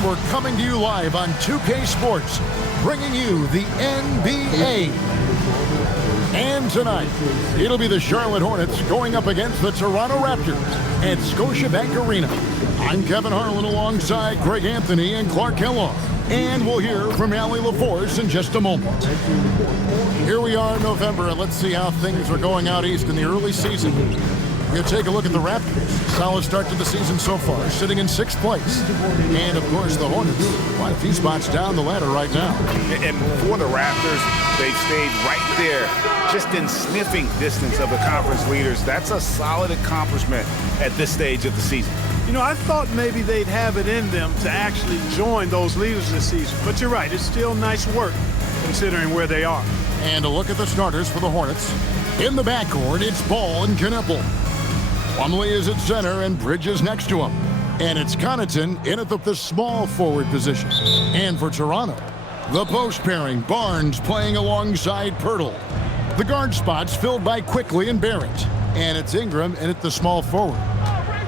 everyone. We're coming to you live on 2K Sports, bringing you the NBA. And tonight, it'll be the Charlotte Hornets going up against the Toronto Raptors at Scotiabank Arena. I'm Kevin Harlan alongside Greg Anthony and Clark Kellogg. And we'll hear from Allie LaForce in just a moment. Here we are in November, and let's see how things are going out east in the early season. We'll take a look at the Raptors. Solid start to the season so far, sitting in 6th place. And, of course, the Hornets, quite a few spots down the ladder right now. And for the Raptors, they've stayed right there, just in sniffing distance of the conference leaders. That's a solid accomplishment at this stage of the season. You know, I thought maybe they'd have it in them to actually join those leaders this season. But you're right, it's still nice work considering where they are. And a look at the starters for the Hornets. In the backcourt, it's Ball and Knueppel. Plumlee is at center and Bridges next to him. And it's Connaughton in at the small forward position. And for Toronto, the post pairing, Barnes playing alongside Pirtle. The guard spots filled by Quickly and Barrett. And it's Ingram in at the small forward.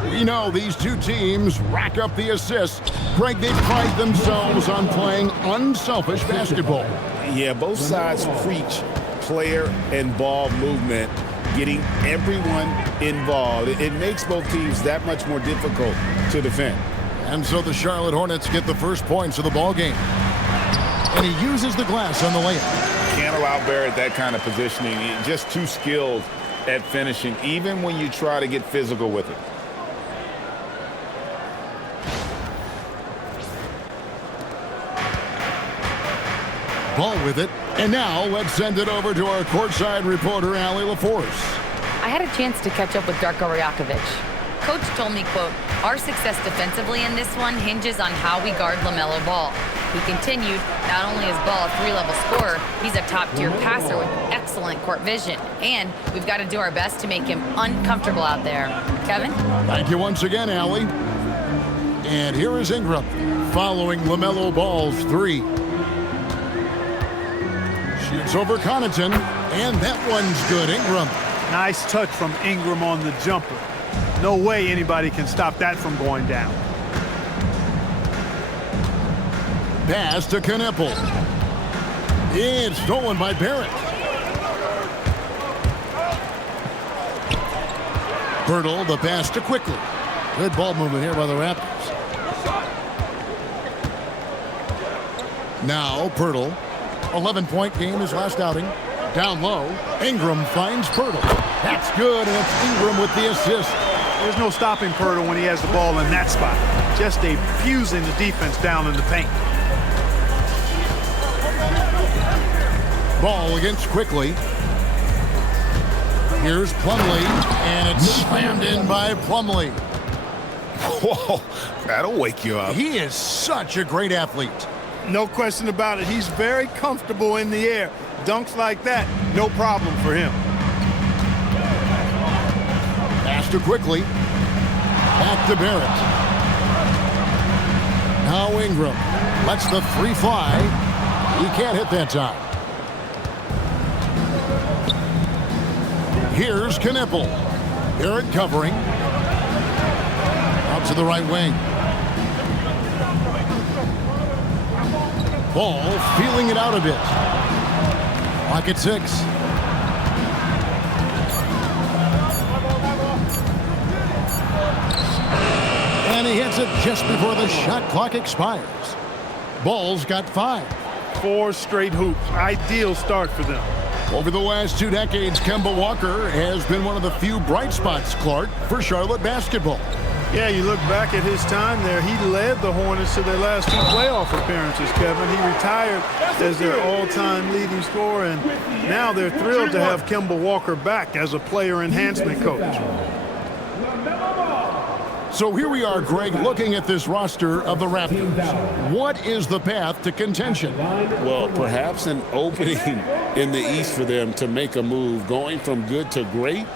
We know these two teams rack up the assists. Greg, they pride themselves on playing unselfish basketball. Yeah, both sides preach player and ball movement, getting everyone involved. It makes both teams that much more difficult to defend. And so the Charlotte Hornets get the first points of the ball game. And he uses the glass on the layup. Can't allow Barrett that kind of positioning. He's just too skilled at finishing, even when you try to get physical with it. Ball with it. And now let's send it over to our courtside reporter, Allie LaForce. I had a chance to catch up with Darko Rajakovic. Coach told me, quote, our success defensively in this one hinges on how we guard LaMelo Ball. He continued, not only is Ball a 3-level scorer, he's a top-tier passer with excellent court vision. And we've got to do our best to make him uncomfortable out there. Kevin? Thank you once again, Allie. And here is Ingram following LaMelo Ball's 3. Shoots over Connaughton, and that one's good. Ingram. Nice touch from Ingram on the jumper. No way anybody can stop that from going down. Pass to Knueppel. It's stolen by Barrett. Pirtle, the pass to Quickly. Good ball movement here by the Raptors. Now Pirtle. 11-point game his last outing. Down low, Ingram finds Pirtle. That's good, and it's Ingram with the assist. There's no stopping Pirtle when he has the ball in that spot. Just a fusing the defense down in the paint. Ball against Quickly. Here's Plumlee, and it's slammed in by Plumlee. Whoa, that'll wake you up. He is such a great athlete. No question about it. He's very comfortable in the air. Dunks like that, no problem for him. Pass to Quickly. Back to Barrett. Now Ingram lets the 3 fly. He can't hit that time. Here's Knueppel. Barrett covering. Out to the right wing. Ball feeling it out a bit. Clock at 6. And he hits it just before the shot clock expires. Ball's got 5. 4 straight hoops. Ideal start for them. Over the last 2 decades, Kemba Walker has been one of the few bright spots, Clark, for Charlotte basketball. Yeah, you look back at his time there, he led the Hornets to their last 2 playoff appearances, Kevin. He retired as their all-time leading scorer, and now they're thrilled to have Kemba Walker back as a player enhancement coach. So here we are, Greg, looking at this roster of the Raptors. What is the path to contention? Well, perhaps an opening in the East for them to make a move, going from good to great.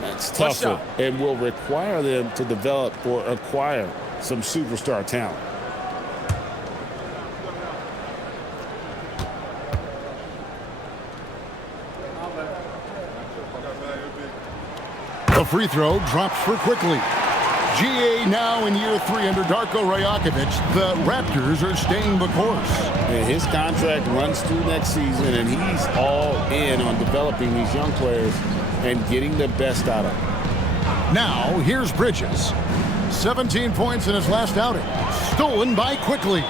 That's tougher and will require them to develop or acquire some superstar talent. The free throw drops for Quickly. GA now in year 3 under Darko Rajakovic. The Raptors are staying the course. And his contract runs through next season, and he's all in on developing these young players and getting the best out of them. Now, here's Bridges. 17 points in his last outing. Stolen by Quickly.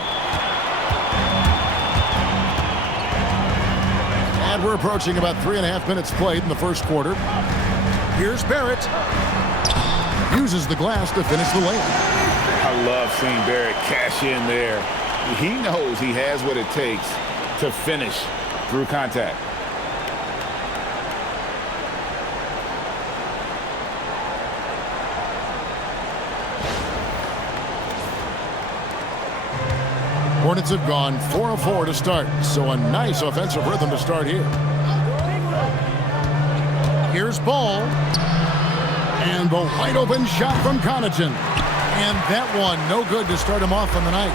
And we're approaching about 3.5 minutes played in the first quarter. Here's Barrett. Uses the glass to finish the layup. I love seeing Barrett cash in there. He knows he has what it takes to finish through contact. Hornets have gone 4 of 4 to start, so a nice offensive rhythm to start here. Here's Ball. And the wide open shot from Connaughton. And that one no good to start him off on the night.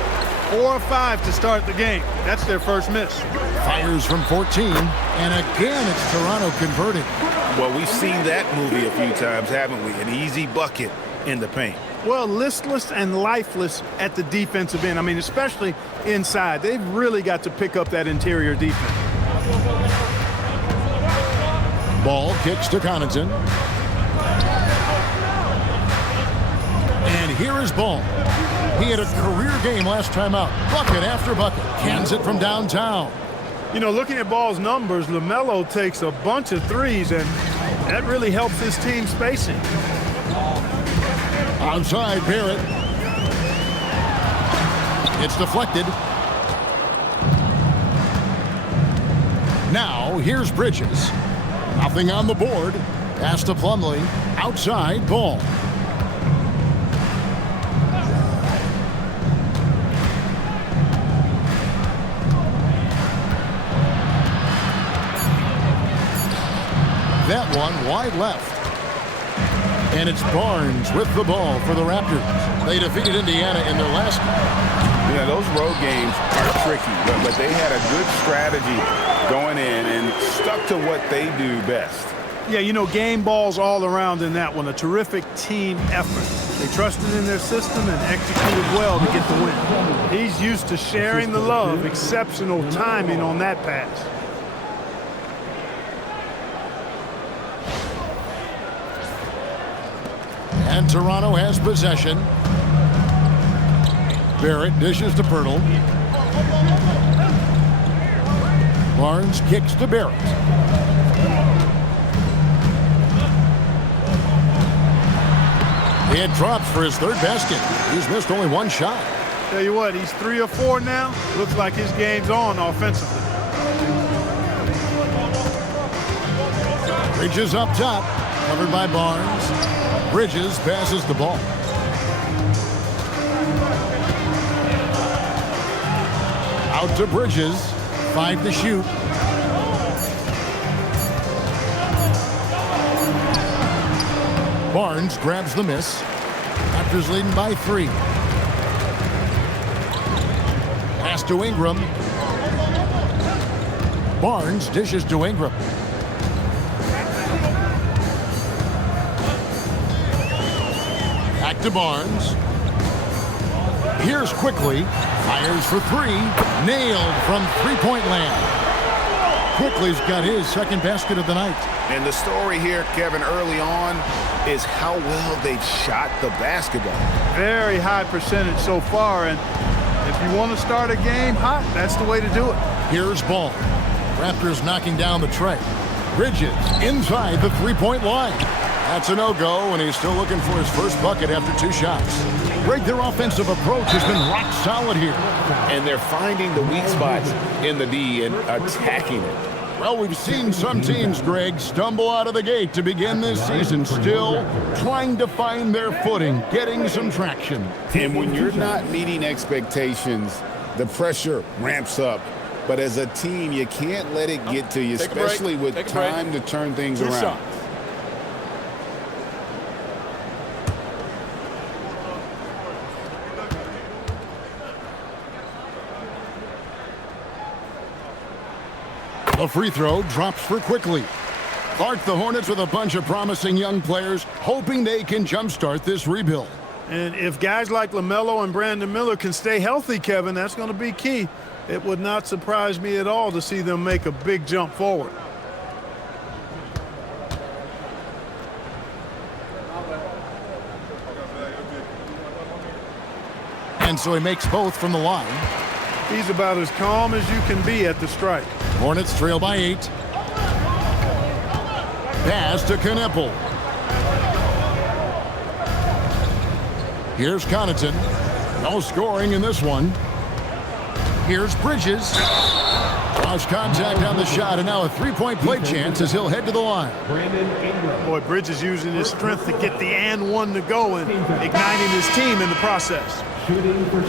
4 of 5 to start the game. That's their first miss. Fires from 14. And again, it's Toronto converting. Well, we've seen that movie a few times, haven't we? An easy bucket in the paint. Well, listless and lifeless at the defensive end. I mean, especially inside. They've really got to pick up that interior defense. Ball kicks to Connaughton. And here is Ball. He had a career game last time out. Bucket after bucket. Cans it from downtown. You know, looking at Ball's numbers, LaMelo takes a bunch of threes, and that really helps his team spacing. Outside, Barrett. It's deflected. Now, here's Bridges. Nothing on the board. Pass to Plumlee. Outside, Ball. That one wide left. And it's Barnes with the ball for the Raptors. They defeated Indiana in their last. Yeah, those road games are tricky, but they had a good strategy going in and stuck to what they do best. Yeah, you know, game balls all around in that one. A terrific team effort. They trusted in their system and executed well to get the win. He's used to sharing the love. Exceptional timing on that pass. And Toronto has possession. Barrett dishes to Pirtle. Barnes kicks to Barrett. It drops for his third basket. He's missed only one shot. Tell you what, he's 3 of 4 now. Looks like his game's on offensively. Bridges up top, covered by Barnes. Bridges passes the ball. Out to Bridges. 5 to shoot. Barnes grabs the miss. Raptors leading by 3. Pass to Ingram. Barnes dishes to Ingram. Back to Barnes. Here's Quickly. Fires for 3. Nailed from three-point land. Quickly's got his second basket of the night. And the story here, Kevin, early on is how well they've shot the basketball. Very high percentage so far, and if you want to start a game hot, that's the way to do it. Here's Ball. Raptors knocking down the tray. Bridges inside the three-point line. That's a no-go, and he's still looking for his first bucket after 2 shots. Greg, their offensive approach has been rock solid here. And they're finding the weak spots in the D and attacking it. Well, we've seen some teams, Greg, stumble out of the gate to begin this season, still trying to find their footing, getting some traction. And when you're not meeting expectations, the pressure ramps up. But as a team, you can't let it get to you, especially with time to turn things around. The free throw drops for Quickly. Clark, the Hornets with a bunch of promising young players, hoping they can jumpstart this rebuild. And if guys like LaMelo and Brandon Miller can stay healthy, Kevin, that's going to be key. It would not surprise me at all to see them make a big jump forward. And so he makes both from the line. He's about as calm as you can be at the strike. Hornets trail by 8. Pass to Kneppel. Here's Connaughton. No scoring in this one. Here's Bridges. Lost contact on the shot, and now a three-point play chance as he'll head to the line. Brandon Ingram. Boy, Bridges using his strength to get the and one to go and igniting his team in the process.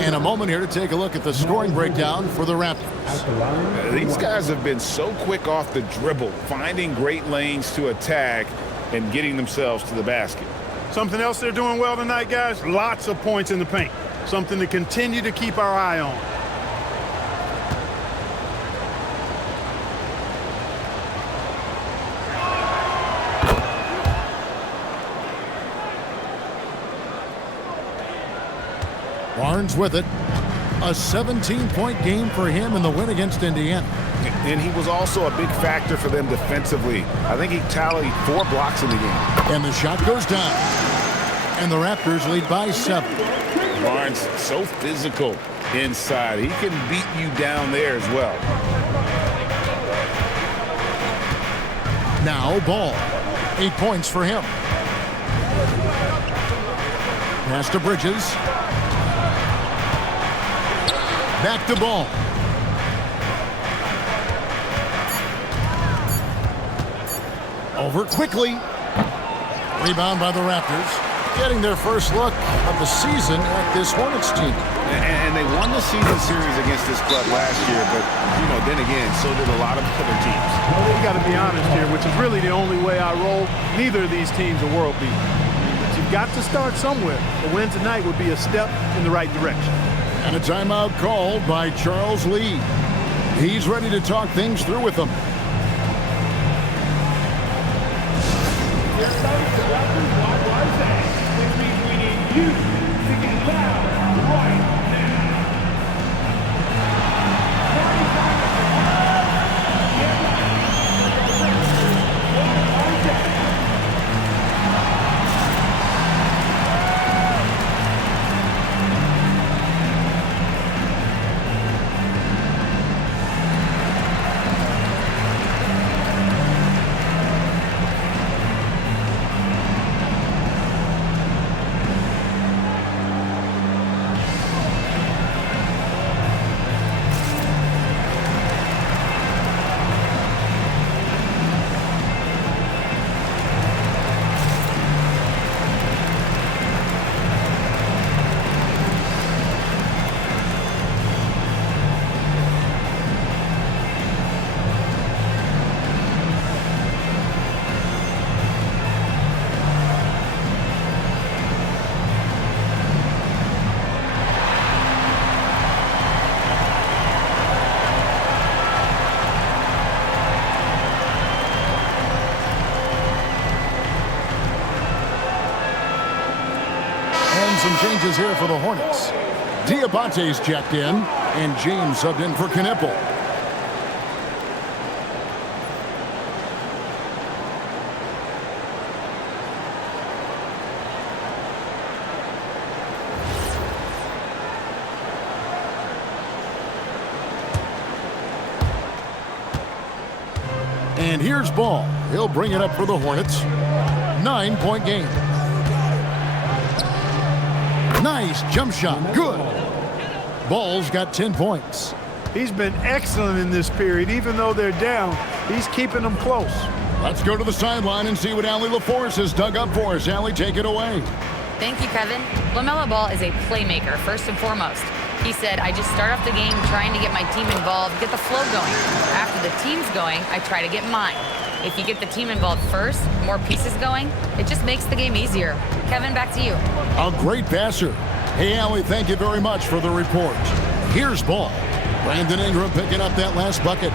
And a moment here to take a look at the scoring breakdown for the Raptors. These guys have been so quick off the dribble, finding great lanes to attack and getting themselves to the basket. Something else they're doing well tonight, guys, lots of points in the paint. Something to continue to keep our eye on. Barnes with it. A 17-point game for him in the win against Indiana. And he was also a big factor for them defensively. I think he tallied 4 blocks in the game. And the shot goes down. And the Raptors lead by 7. Barnes, so physical inside. He can beat you down there as well. Now Ball. 8 points for him. Pass to Bridges. Back to Ball. Over quickly. Rebound by the Raptors. Getting their first look of the season at this Hornets team. And they won the season series against this club last year, but, you know, then again, so did a lot of other teams. Well, we got to be honest here, which is really the only way I roll. Neither of these teams are world beaters. But you've got to start somewhere. A win tonight would be a step in the right direction. And a timeout called by Charles Lee. He's ready to talk things through with them. Which means we need you to get loud right now. Some changes here for the Hornets. Diabate's checked in, and James subbed in for Kneppel. And here's Ball. He'll bring it up for the Hornets. 9-point game. Nice jump shot. Good. Ball's got 10 points. He's been excellent in this period. Even though they're down, he's keeping them close. Let's go to the sideline and see what Allie LaForce has dug up for us. Allie, take it away. Thank you, Kevin. LaMelo Ball is a playmaker, first and foremost. He said, I just start off the game trying to get my team involved, get the flow going. After the team's going, I try to get mine. If you get the team involved first, more pieces going, it just makes the game easier. Kevin, back to you. A great passer. Hey, Allie, thank you very much for the report. Here's Ball. Brandon Ingram picking up that last bucket.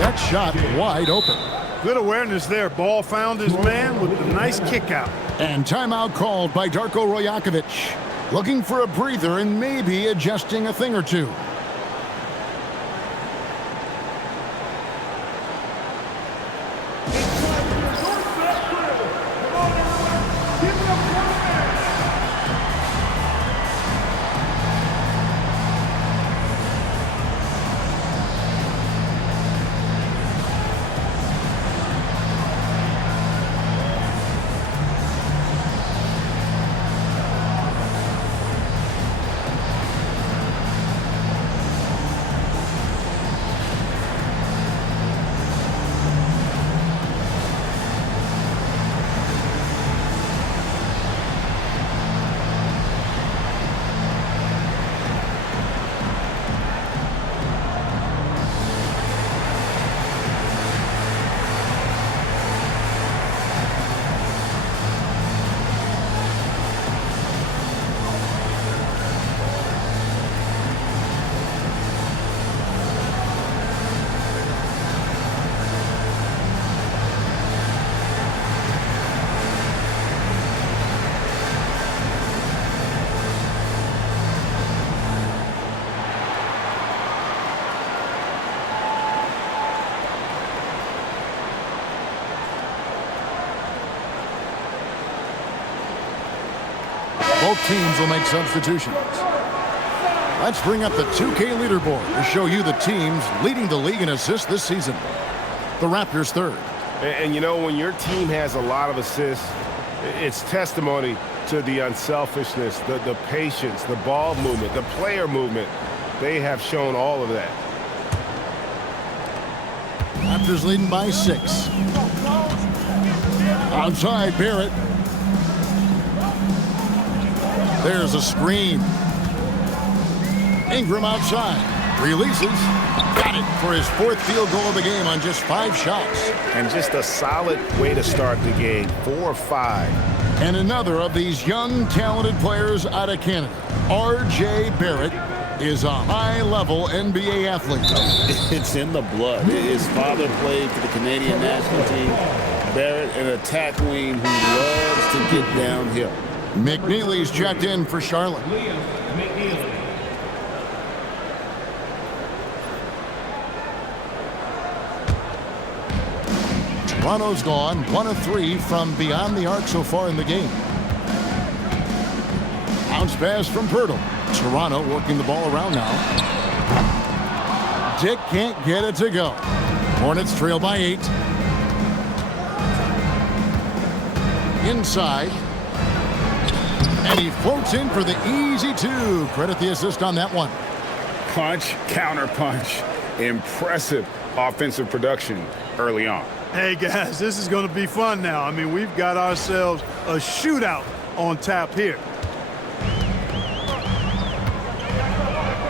That shot wide open. Good awareness there. Ball found his man with a nice kick out. And timeout called by Darko Rajakovic. Looking for a breather and maybe adjusting a thing or two. Both teams will make substitutions. Let's bring up the 2K leaderboard to show you the teams leading the league in assists this season. The Raptors third. And you know, when your team has a lot of assists, it's testimony to the unselfishness, the patience, the ball movement, the player movement. They have shown all of that. Raptors leading by 6. Outside, Barrett. There's a screen. Ingram outside. Releases. Got it for his 4th field goal of the game on just 5 shots. And just a solid way to start the game. 4 of 5. And another of these young, talented players out of Canada, R.J. Barrett, is a high-level NBA athlete. It's in the blood. His father played for the Canadian national team. Barrett, an attack wing who loves to get downhill. McNeely's checked in for Charlotte. Toronto's gone 1 of 3 from beyond the arc so far in the game. Bounce pass from Pirtle. Toronto working the ball around now. Dick can't get it to go. Hornets trail by 8. Inside. And he floats in for the easy 2. Credit the assist on that one. Punch, counter punch. Impressive offensive production early on. Hey, guys, this is going to be fun now. I mean, we've got ourselves a shootout on tap here.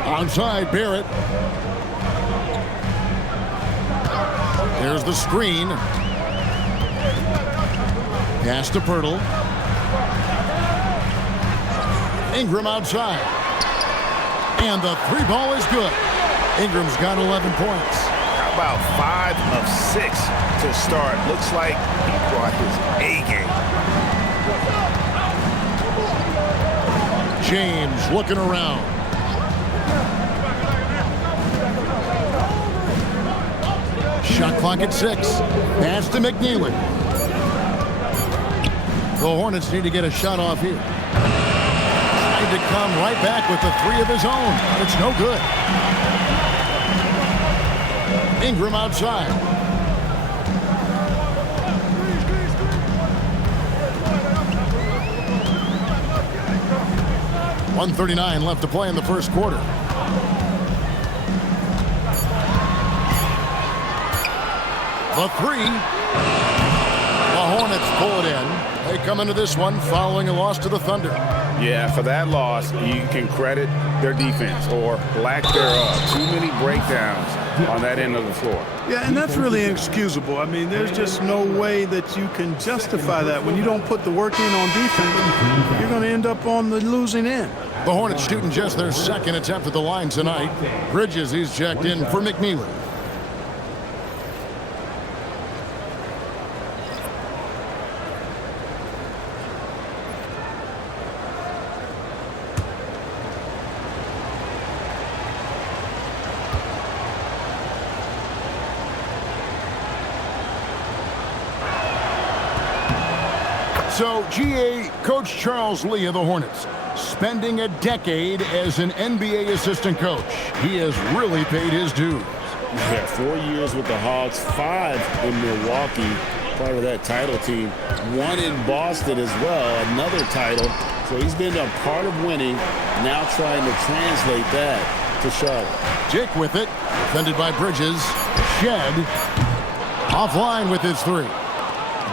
Outside, Barrett. There's the screen. Pass to Pirtle. Ingram outside. And the 3 ball is good. Ingram's got 11 points. How about 5 of 6 to start? Looks like he brought his A game. James looking around. Shot clock at 6. Pass to McNeely. The Hornets need to get a shot off here. Tried to come right back with the 3 of his own, but it's no good. Ingram outside. .139 left to play in the first quarter. The 3. The Hornets pull it in. They come into this one following a loss to the Thunder. Yeah, for that loss, you can credit their defense or lack thereof. Too many breakdowns on that end of the floor. Yeah, and that's really inexcusable. I mean, there's just no way that you can justify that. When you don't put the work in on defense, you're going to end up on the losing end. The Hornets shooting just their 2nd attempt at the line tonight. Bridges, he's checked in for McNeely. So, GA, Coach Charles Lee of the Hornets, spending a decade as an NBA assistant coach. He has really paid his dues. Yeah, 4 years with the Hawks, 5 in Milwaukee, part of that title team. 1 in Boston as well, another title. So he's been a part of winning, now trying to translate that to Charlotte. Dick with it, defended by Bridges. Shed, offline with his 3.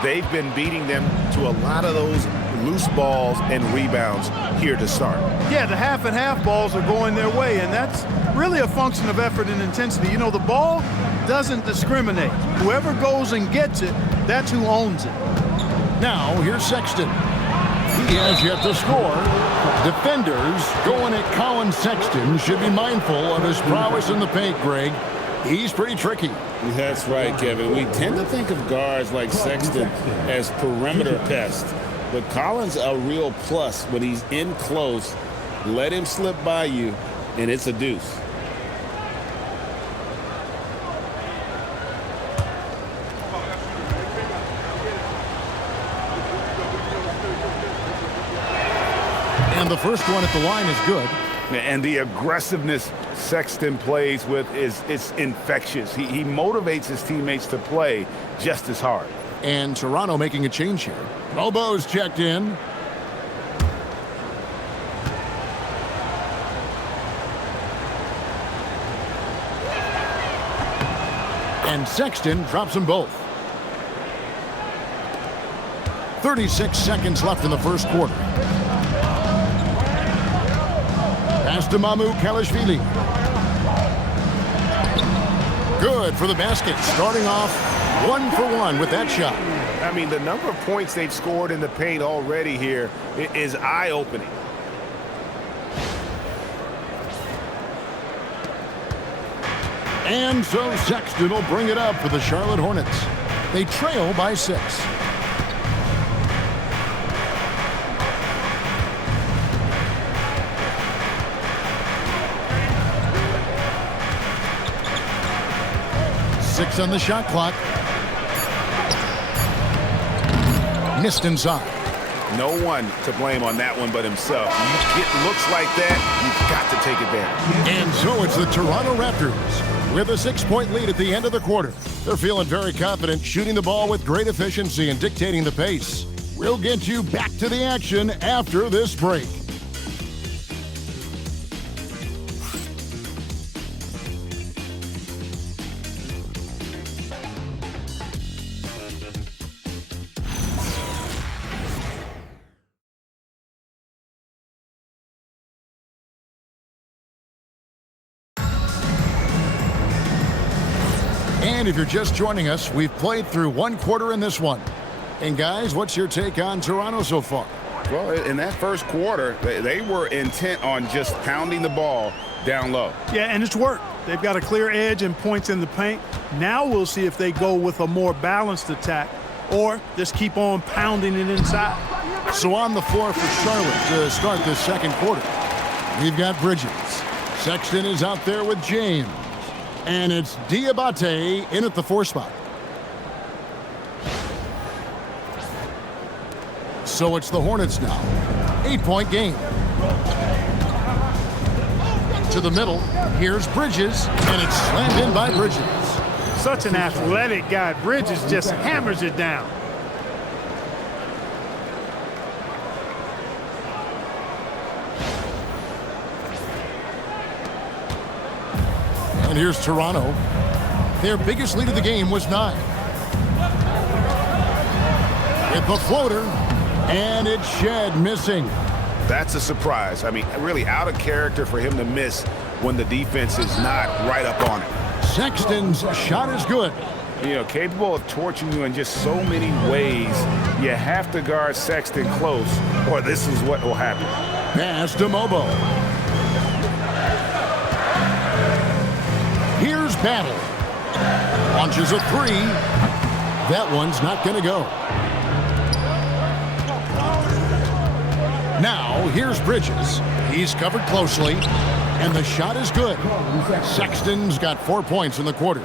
They've been beating them to a lot of those loose balls and rebounds here to start. Yeah, the half and half balls are going their way, and that's really a function of effort and intensity. You know, the ball doesn't discriminate. Whoever goes and gets it, that's who owns it. Now, here's Sexton. He has yet to score. Defenders going at Colin Sexton should be mindful of his prowess in the paint, Greg. He's pretty tricky. That's right, Kevin. We tend to think of guards like Sexton as perimeter pests, but Collins a real plus when he's in close. Let him slip by you, and it's a deuce. And the first one at the line is good. And the aggressiveness Sexton plays with is infectious. He motivates his teammates to play just as hard. And Toronto making a change here. Robo's checked in. And Sexton drops them both. 36 seconds left in the first quarter. Pass to Mamu Kalashvili. Good for the basket. Starting off 1 for 1 with that shot. I mean, the number of points they've scored in the paint already here is eye-opening. And so Sexton will bring it up for the Charlotte Hornets. They trail by 6. Six on the shot clock. Missed inside. No one to blame on that one but himself. You get looks like that, you've got to take advantage. And so it's the Toronto Raptors with a 6-point lead at the end of the quarter. They're feeling very confident, shooting the ball with great efficiency and dictating the pace. We'll get you back to the action after this break. And if you're just joining us, we've played through 1 quarter in this one. And guys, what's your take on Toronto so far? Well, in that first quarter, they were intent on just pounding the ball down low. Yeah, and it's worked. They've got a clear edge and points in the paint. Now we'll see if they go with a more balanced attack or just keep on pounding it inside. So on the floor for Charlotte to start this second quarter, we've got Bridges. Sexton is out there with James. And it's Diabate in at the 4 spot. So it's the Hornets now. 8-point game. To the middle. Here's Bridges. And it's slammed in by Bridges. Such an athletic guy. Bridges just hammers it down. And here's Toronto. Their biggest lead of the game was 9. Hit the floater, and it's Shed missing. That's a surprise. I mean, really out of character for him to miss when the defense is not right up on it. Sexton's shot is good. You know, capable of torching you in just so many ways. You have to guard Sexton close, or this is what will happen. Pass to Mobo. Here's Battle. Launches a 3. That one's not going to go. Now, here's Bridges. He's covered closely, and the shot is good. Sexton's got 4 points in the quarter.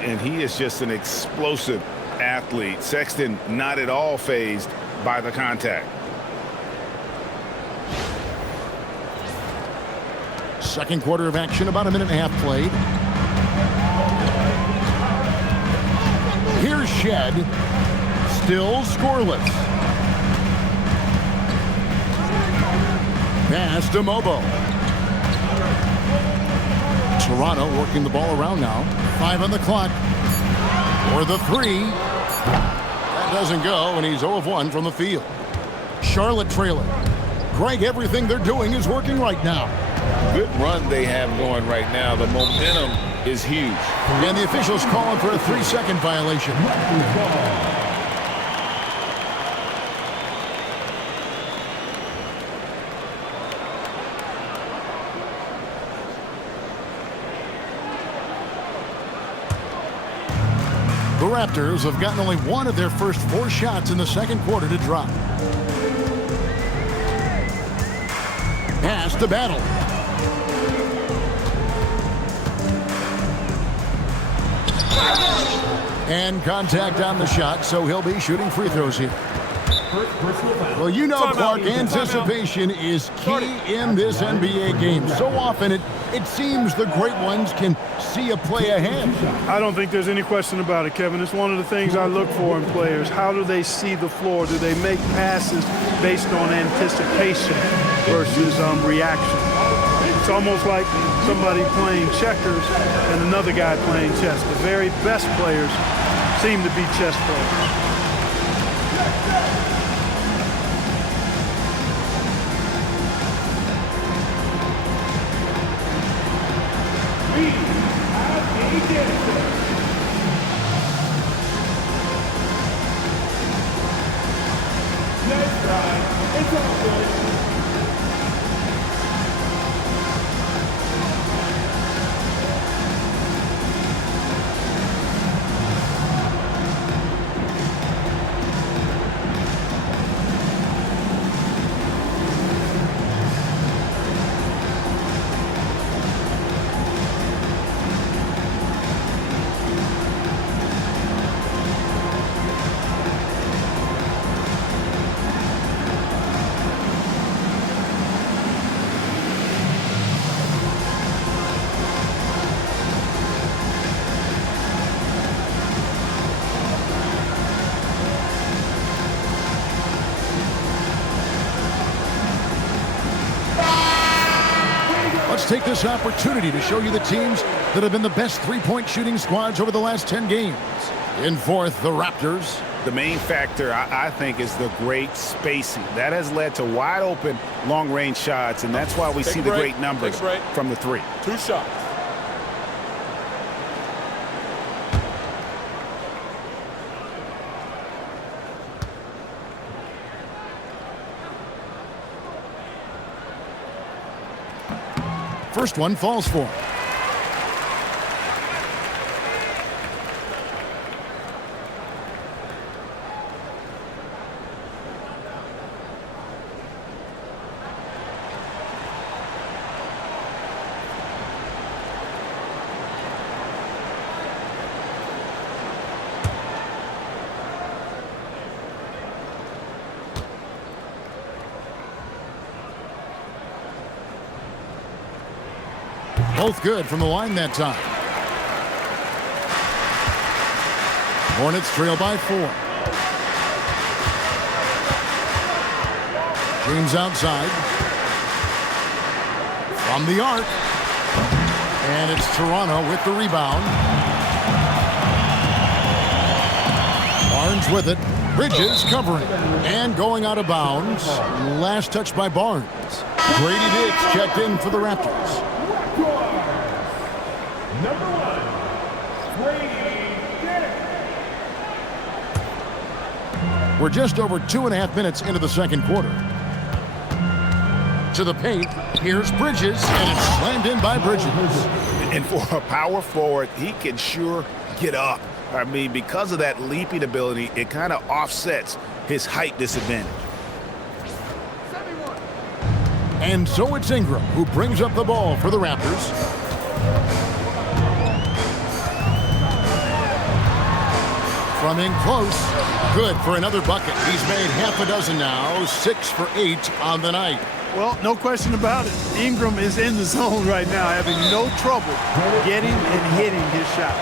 And he is just an explosive athlete. Sexton not at all fazed by the contact. Second quarter of action, about a minute and a half played. Here's Shed, still scoreless. Pass to Mobo. Toronto working the ball around now. 5 on the clock. For the 3. That doesn't go, and he's 0 of 1 from the field. Charlotte trailing. Greg, everything they're doing is working right now. Good run they have going right now. The momentum is huge. And the officials calling for a 3-second violation. The Raptors have gotten only 1 of their first 4 shots in the second quarter to drop. Pass to Battle. And contact on the shot, so he'll be shooting free throws here. Well, you know, Clark, anticipation is key in this NBA game. So often it seems the great ones can see a play ahead. I don't think there's any question about it, Kevin. It's one of the things I look for in players. How do they see the floor? Do they make passes based on anticipation versus reaction? It's almost like somebody playing checkers and another guy playing chess. The very best players seem to be chess players. Let's take this opportunity to show you the teams that have been the best three-point shooting squads over the last 10 games. In fourth, the Raptors. The main factor, I think, is the great spacing. That has led to wide-open, long-range shots, and that's why we see the great numbers from the 3. 2 shots. First one falls for him. Both good from the line that time. Hornets trail by 4. James outside. From the arc. And it's Toronto with the rebound. Barnes with it. Bridges covering. And going out of bounds. Last touch by Barnes. Grady Diggs checked in for the Raptors. Number 1, Brady Diggs. We're just over 2.5 minutes into the second quarter. To the paint, here's Bridges, and it's slammed in by Bridges. And for a power forward, he can sure get up. I mean, because of that leaping ability, it kind of offsets his height disadvantage. And so it's Ingram who brings up the ball for the Raptors. From Coming close. Good for another bucket. He's made half a dozen now, 6 for 8 on the night. Well, no question about it. Ingram is in the zone right now, having no trouble getting and hitting his shot.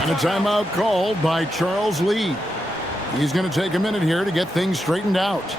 And a timeout called by Charles Lee. He's going to take a minute here to get things straightened out.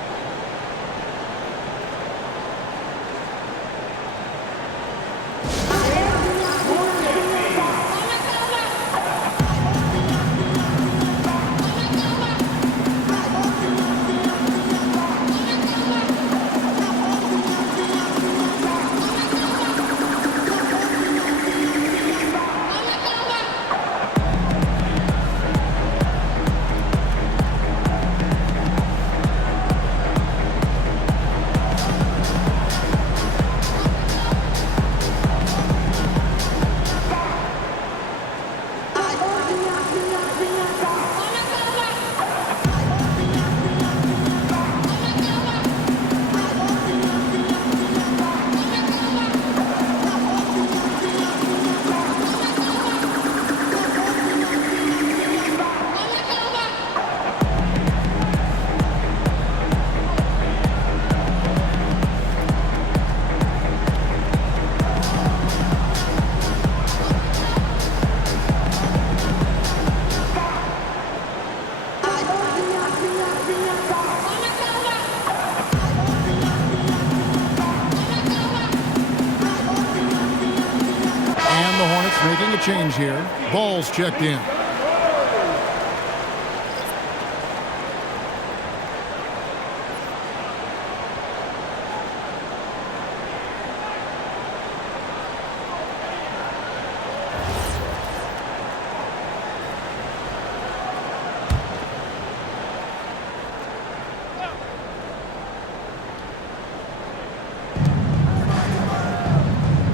Making a change here. Ball's checked in.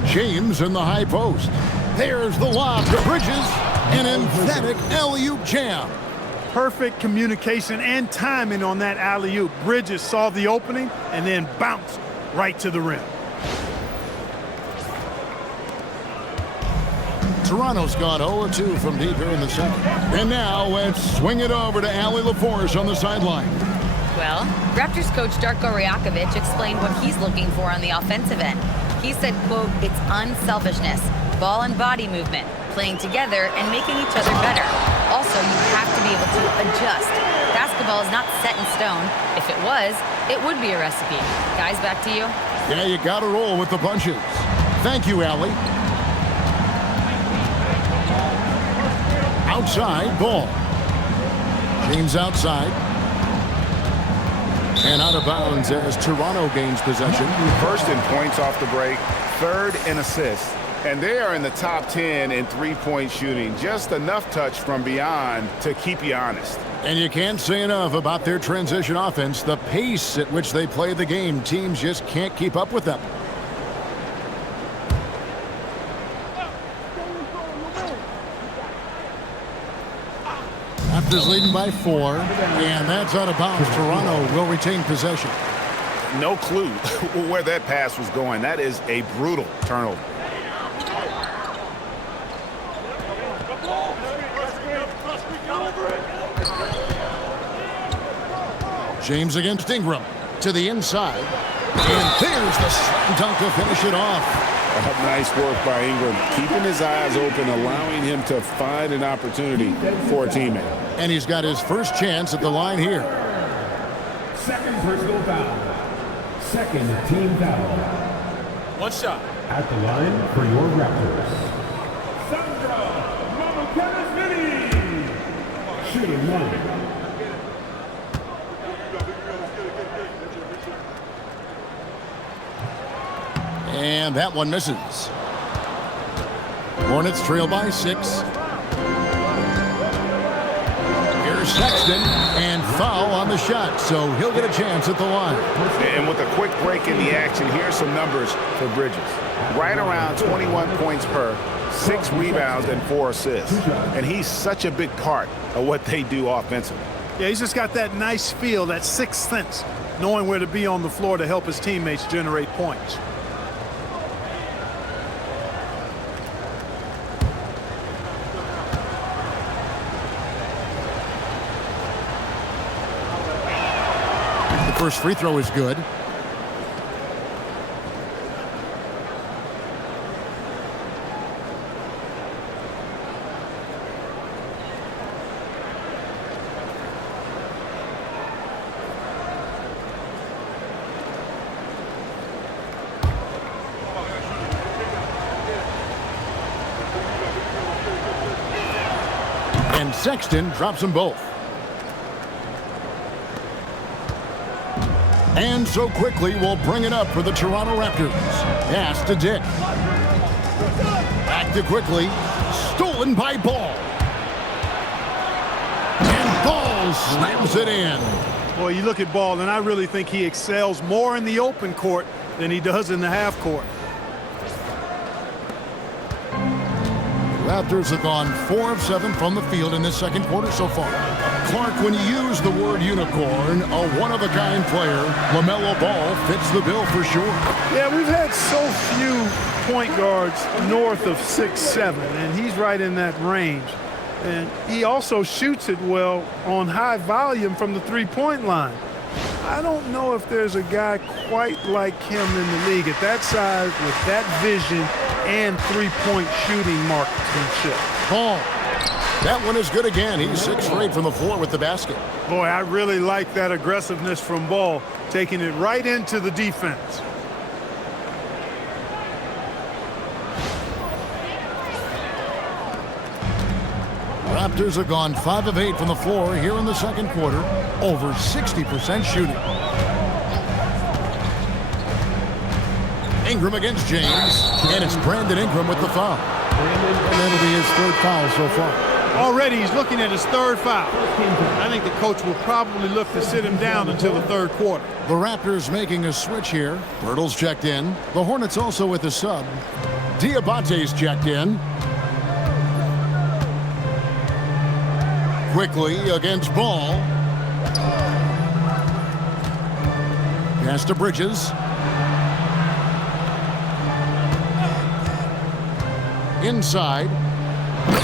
James in the high post. There's the lob to Bridges. An emphatic alley-oop jam. Perfect communication and timing on that alley-oop. Bridges saw the opening and then bounced right to the rim. Toronto's gone 0-2 from deep here in the second. And now let's swing it over to Allie LaForce on the sideline. Well, Raptors coach Darko Rajakovic explained what he's looking for on the offensive end. He said, quote, "It's unselfishness, ball and body movement, playing together and making each other better. Also, you have to be able to adjust. Basketball is not set in stone. If it was, it would be a recipe." Guys, back to you. Yeah, you got to roll with the punches. Thank you, Allie. Outside, Ball. James outside. And out of bounds as Toronto gains possession. First in points off the break, third in assists. And they are in the top 10 in three-point shooting. Just enough touch from beyond to keep you honest. And you can't say enough about their transition offense. The pace at which they play the game, teams just can't keep up with them. Raptors leading by 4, and that's out of bounds. Toronto will retain possession. No clue where that pass was going. That is a brutal turnover. James against Ingram to the inside. And there's the slam dunk to finish it off. Nice work by Ingram, keeping his eyes open, allowing him to find an opportunity for a teammate. And he's got his first chance at the line here. Second personal foul. Second team foul. One shot. At the line for your Raptors. Sandra Mamakavashvili. Shooting one. And that one misses. Hornets trail by 6. Here's Sexton, and foul on the shot, so he'll get a chance at the line. And with a quick break in the action, here's some numbers for Bridges. Right around 21 points per, 6 rebounds, and 4 assists. And he's such a big part of what they do offensively. Yeah, he's just got that nice feel, that sixth sense, knowing where to be on the floor to help his teammates generate points. First free throw is good. And Sexton drops them both. And so quickly we'll bring it up for the Toronto Raptors. Pass to Dick. Back to quickly. Stolen by Ball. And Ball slams it in. Boy, you look at Ball, and I really think he excels more in the open court than he does in the half court. Raptors have gone 4 of 7 from the field in this second quarter so far. Clark, when you use the word unicorn, a one-of-a-kind player, LaMelo Ball fits the bill for sure. Yeah, we've had so few point guards north of 6'7", and he's right in that range. And he also shoots it well on high volume from the three-point line. I don't know if there's a guy quite like him in the league at that size with that vision and three-point shooting marksmanship. Ball. That one is good again. He's 6 for 8 from the floor with the basket. Boy, I really like that aggressiveness from Ball, taking it right into the defense. Raptors have gone 5 of 8 from the floor here in the second quarter, over 60% shooting. Ingram against James, and it's Brandon Ingram with the foul. And that'll be his 3rd foul so far. Already he's looking at his 3rd foul. I think the coach will probably look to sit him down until the 3rd quarter. The Raptors making a switch here. Bertles checked in. The Hornets also with a sub. Diabate's checked in. Quickly against Ball. Pass to Bridges. Inside.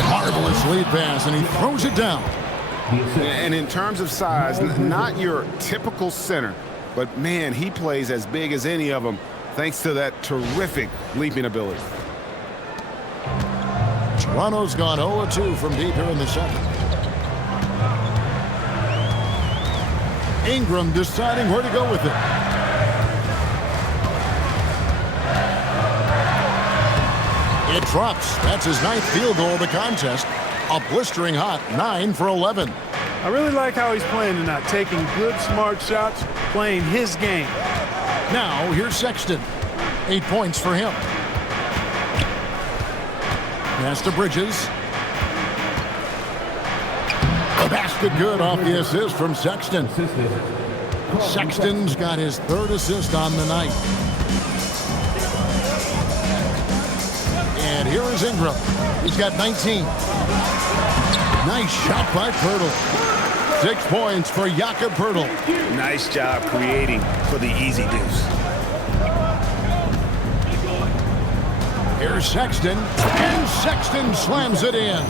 Marvelous lead pass, and he throws it down. And in terms of size, not your typical center, but man, he plays as big as any of them thanks to that terrific leaping ability. Toronto's gone 0-2 from deep here in the second. Ingram deciding where to go with it. It drops. That's his 9th field goal of the contest. A blistering hot 9 for 11. I really like how he's playing tonight, taking good, smart shots, playing his game. Now, here's Sexton. 8 points for him. Pass to Bridges. The basket good off the assist from Sexton. Sexton's got his 3rd assist on the night. And here is Ingram. He's got 19. Nice shot by Pirtle. 6 points for Jakob Pirtle. Nice job creating for the easy deuce. Here's Sexton. And Sexton slams it in.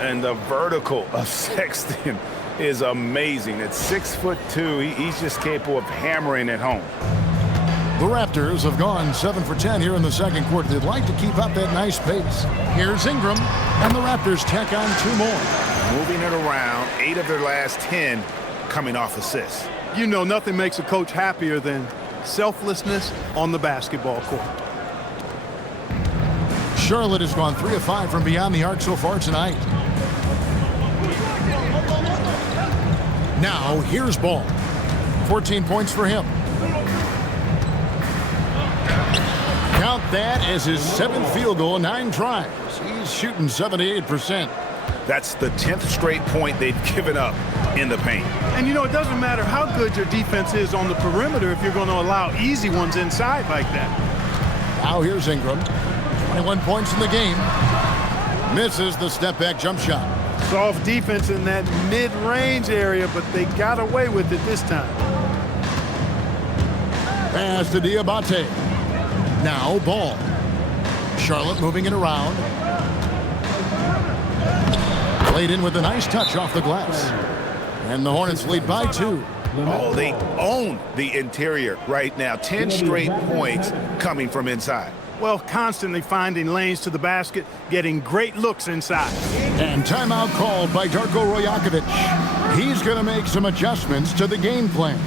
And the vertical of Sexton is amazing. At 6'2", he's just capable of hammering it home. The Raptors have gone 7 for 10 here in the second quarter. They'd like to keep up that nice pace. Here's Ingram, and the Raptors tack on 2 more. Moving it around, 8 of their last 10 coming off assists. You know, nothing makes a coach happier than selflessness on the basketball court. Charlotte has gone 3 of 5 from beyond the arc so far tonight. Now, here's Ball. 14 points for him. Count that as his 7th field goal, 9 tries. He's shooting 78%. That's the 10th straight point they've given up in the paint. And you know, it doesn't matter how good your defense is on the perimeter if you're going to allow easy ones inside like that. Now here's Ingram. 21 points in the game. Misses the step-back jump shot. Soft defense in that mid-range area, but they got away with it this time. Pass to Diabate. Now Ball. Charlotte moving it around. Played in with a nice touch off the glass. And the Hornets lead by 2. Oh, they own the interior right now. 10 straight points coming from inside. Well, constantly finding lanes to the basket, getting great looks inside. And timeout called by Darko Rajakovic. He's going to make some adjustments to the game plan.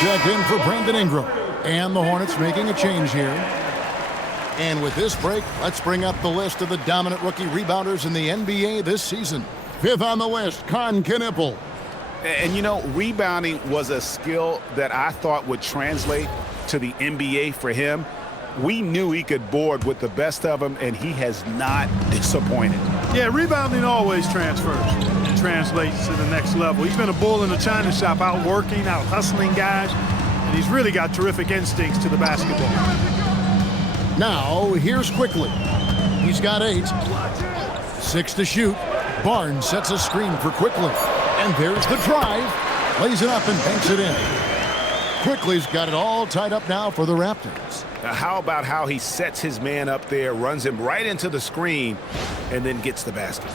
Check in for Brandon Ingram. And the Hornets making a change here. And with this break, let's bring up the list of the dominant rookie rebounders in the NBA this season. Fifth on the list, Con Knippel. And you know, rebounding was a skill that I thought would translate to the NBA for him. We knew he could board with the best of them, and he has not disappointed. Yeah, rebounding always transfers and translates to the next level. He's been a bull in the china shop, out working, out hustling guys, and he's really got terrific instincts to the basketball. Now, here's Quickly. He's got 8. 6 to shoot. Barnes sets a screen for Quickly. And there's the drive. Lays it up and banks it in. Quickly's got it all tied up now for the Raptors. Now, how about how he sets his man up there, runs him right into the screen, and then gets the basket.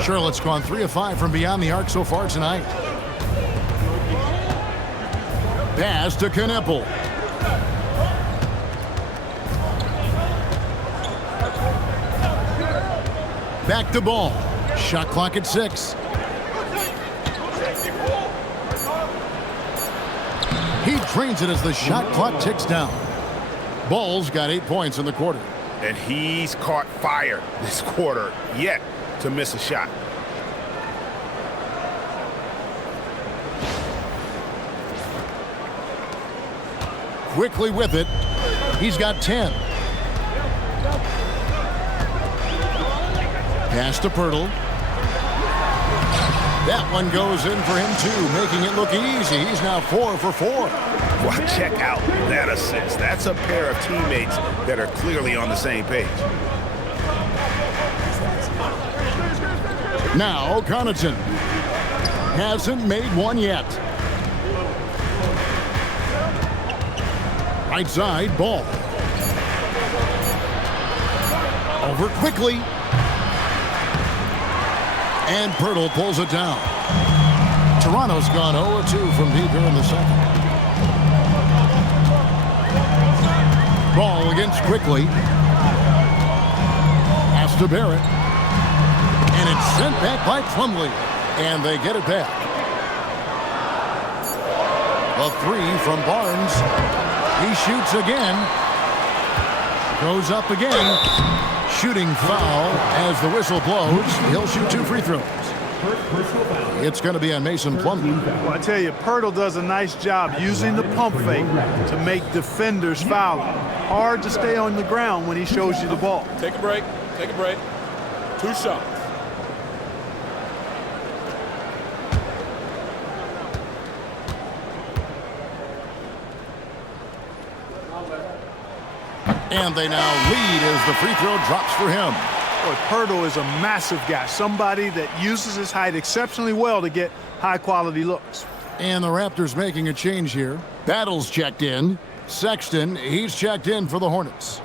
Charlotte's gone 3 of 5 from beyond the arc so far tonight. Pass to Knippel. Back to Ball. Shot clock at 6. He drains it as the shot clock ticks down. Ball's got 8 points in the quarter. And he's caught fire this quarter, yet to miss a shot. Quickly with it. He's got 10. Pass to Pirtle. That one goes in for him too, making it look easy. He's now 4 for 4. Well, check out that assist. That's a pair of teammates that are clearly on the same page. Now Connaughton hasn't made one yet. Right side, Ball. Over Quickly. And Pirtle pulls it down. Toronto's gone 0-2 from deep here in the second. Ball against Quickly. Pass to Barrett. And it's sent back by Plumlee. And they get it back. A 3 from Barnes. He shoots again. Goes up again. Shooting foul as the whistle blows. He'll shoot 2 free throws. It's going to be on Mason Plumlee. Well, I tell you, Pirtle does a nice job using the pump fake to make defenders foul. Hard to stay on the ground when he shows you the ball. Take a break. Take a break. 2 shots. And they now lead as the free throw drops for him. Boy, Pirtle is a massive guy, somebody that uses his height exceptionally well to get high-quality looks. And the Raptors making a change here. Battle's checked in. Sexton, he's checked in for the Hornets.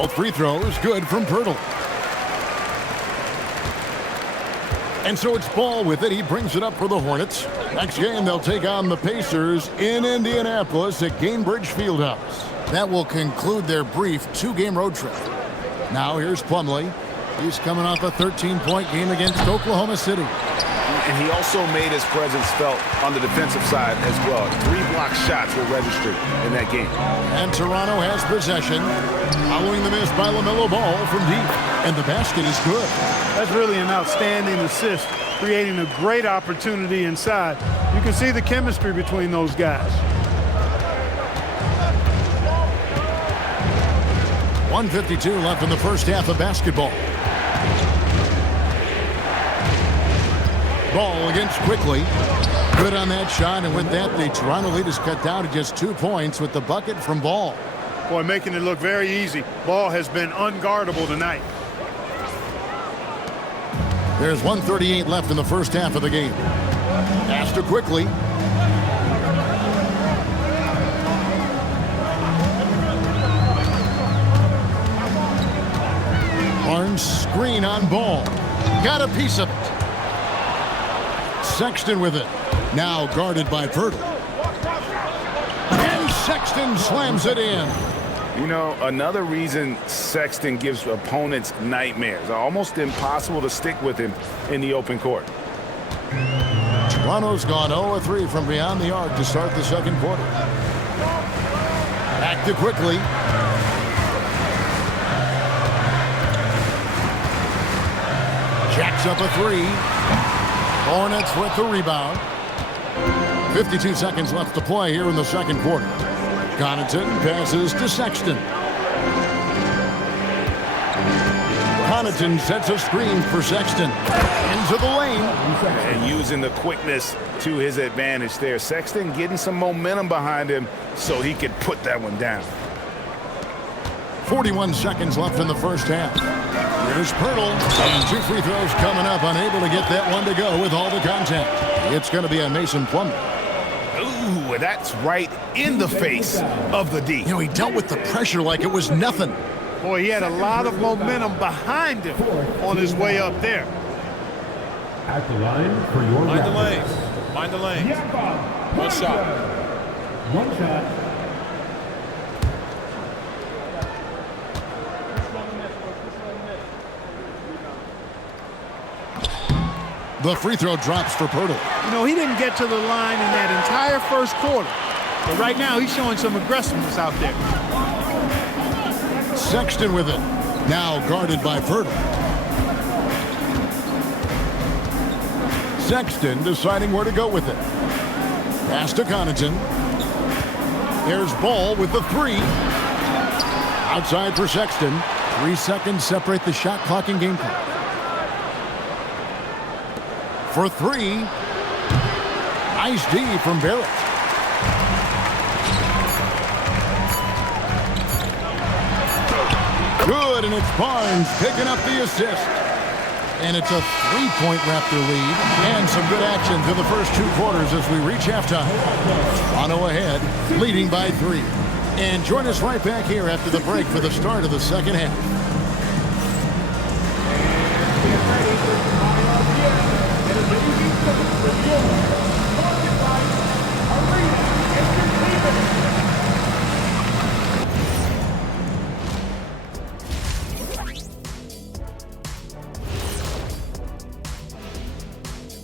Both free throws good from Pirtle. And so it's Ball with it. He brings it up for the Hornets. Next game, they'll take on the Pacers in Indianapolis at Gainbridge Fieldhouse. That will conclude their brief 2-game road trip. Now here's Plumlee. He's coming off a 13-point game against Oklahoma City. And he also made his presence felt on the defensive side as well. 3 block shots were registered in that game. And Toronto has possession, following the miss by LaMelo Ball from deep. And the basket is good. That's really an outstanding assist, creating a great opportunity inside. You can see the chemistry between those guys. 1:52 left in the first half of basketball. Ball against Quickly. Good on that shot, and with that, the Toronto lead is cut down to just 2 points with the bucket from Ball. Boy, making it look very easy. Ball has been unguardable tonight. There's 1:38 left in the first half of the game. Pass to Quickly. Barnes screen on Ball. Got a piece of it. Sexton with it. Now guarded by Pirtle. And Sexton slams it in. You know, another reason Sexton gives opponents nightmares. Almost impossible to stick with him in the open court. Toronto's gone 0-3 from beyond the arc to start the second quarter. Back to Quickly. Jacks up a 3. Hornets with the rebound. 52 seconds left to play here in the second quarter. Connaughton passes to Sexton. Connaughton sets a screen for Sexton. Into the lane. And using the quickness to his advantage there. Sexton getting some momentum behind him so he could put that one down. 41 seconds left in the first half. Here's Pirtle. And 2 free throws coming up. Unable to get that one to go with all the contact. It's going to be on Mason Plumlee. Ooh, that's right in the face of the D. You know, he dealt with the pressure like it was nothing. Boy, he had a lot of momentum behind him on his way up there. At the line for your Mind the Raptors. lanes. Mind the lanes. One shot. One shot. The free throw drops for Pirtle. You know, he didn't get to the line in that entire first quarter. But right now, he's showing some aggressiveness out there. Sexton with it. Now guarded by Pirtle. Sexton deciding where to go with it. Pass to Connaughton. There's Ball with the 3. Outside for Sexton. 3 seconds separate the shot clock and game clock. For 3. Nice D from Barrett. Good, and it's Barnes picking up the assist. And it's a 3-point Raptor lead. And some good action through the first 2 quarters as we reach halftime. Toronto ahead, leading by 3. And join us right back here after the break for the start of the second half.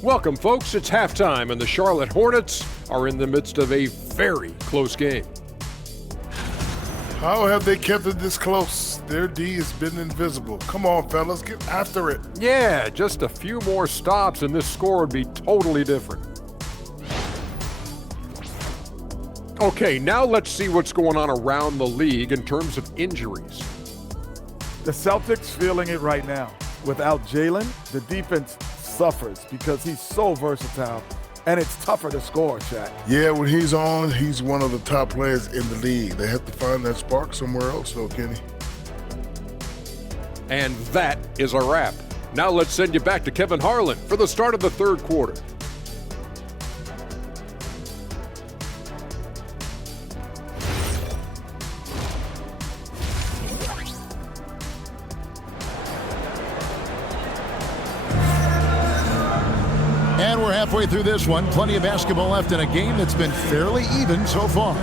Welcome, folks. It's halftime, and the Charlotte Hornets are in the midst of a very close game. How have they kept it this close? Their D has been invisible. Come on, fellas, get after it. Yeah, just a few more stops, and this score would be totally different. Okay, now let's see what's going on around the league in terms of injuries. The Celtics feeling it right now. Without Jalen, the defense suffers because he's so versatile, and it's tougher to score, Shaq. Yeah, when he's on, he's one of the top players in the league. They have to find that spark somewhere else, though, Kenny. And that is a wrap. Now let's send you back to Kevin Harlan for the start of the third quarter. And we're halfway through this one. Plenty of basketball left in a game that's been fairly even so far.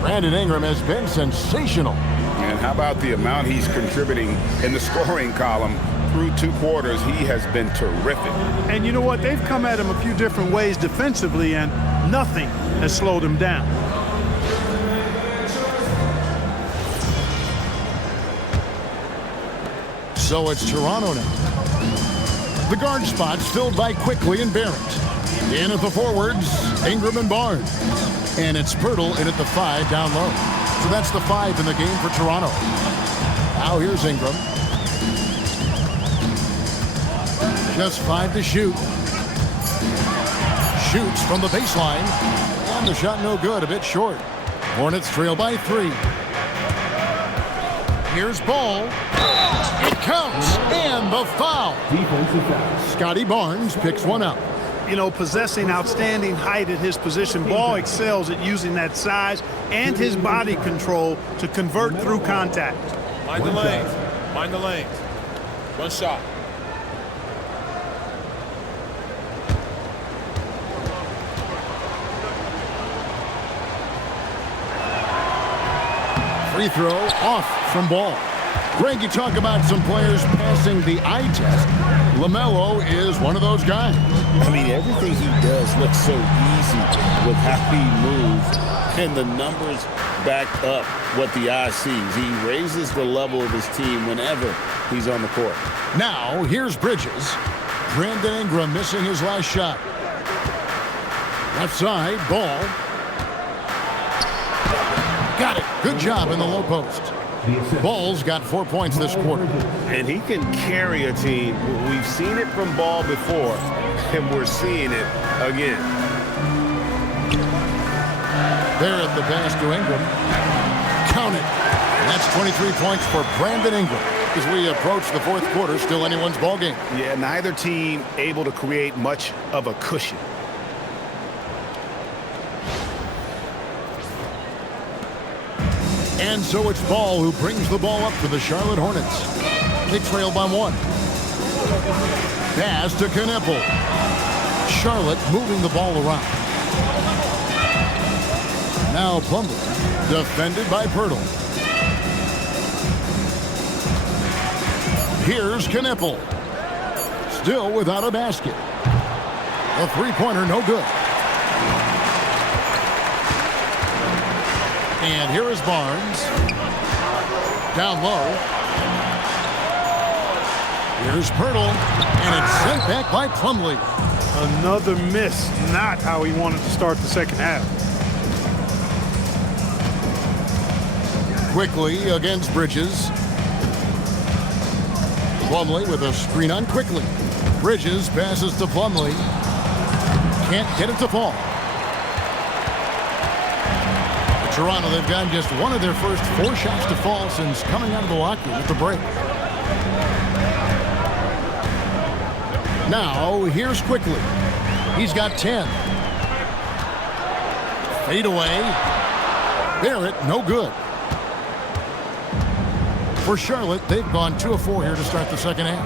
Brandon Ingram has been sensational. And how about the amount he's contributing in the scoring column? Through 2 quarters, he has been terrific. And you know what? They've come at him a few different ways defensively, and nothing has slowed him down. So it's Toronto now. The guard spots filled by Quickly and Barrett. In at the forwards, Ingram and Barnes. And it's Pirtle in at the 5 down low. So that's the 5 in the game for Toronto. Now here's Ingram. Just 5 to shoot. Shoots from the baseline. And the shot no good, a bit short. Hornets trail by 3. Here's Ball. It counts, and the foul. Defensive foul. Scottie Barnes picks one up. You know, possessing outstanding height at his position, Ball excels at using that size and his body control to convert through contact. Mind the lanes. Mind the lanes. One shot. Free throw off from Ball. Greg, you talk about some players passing the eye test. LaMelo is one of those guys. I mean, everything he does looks so easy with how he moves, and the numbers back up what the eye sees. He raises the level of his team whenever he's on the court. Now, here's Bridges. Brandon Ingram missing his last shot. Left side, Ball. Got it. Good job in the low post. Ball's got 4 points this quarter. And he can carry a team. We've seen it from Ball before, and we're seeing it again. Barrett the pass to Ingram. Count it. And that's 23 points for Brandon Ingram. As we approach the 4th quarter, still anyone's ball game. Yeah, neither team able to create much of a cushion. And so it's Ball who brings the ball up for the Charlotte Hornets. They trail by 1. Pass to Knipple. Charlotte moving the ball around. Now Plumlee, defended by Pirtle. Here's Knipple. Still without a basket. A three-pointer, no good. And here is Barnes. Down low. Here's Pirtle. And it's sent back by Plumlee. Another miss. Not how he wanted to start the second half. Quickly against Bridges. Plumlee with a screen on Quickly. Bridges passes to Plumlee. Can't get it to fall. Toronto, they've gotten just one of their first 4 shots to fall since coming out of the locker room at the break. Now, here's Quickly. He's got 10. Fade away. Barrett, no good. For Charlotte, they've gone 2 of 4 here to start the second half.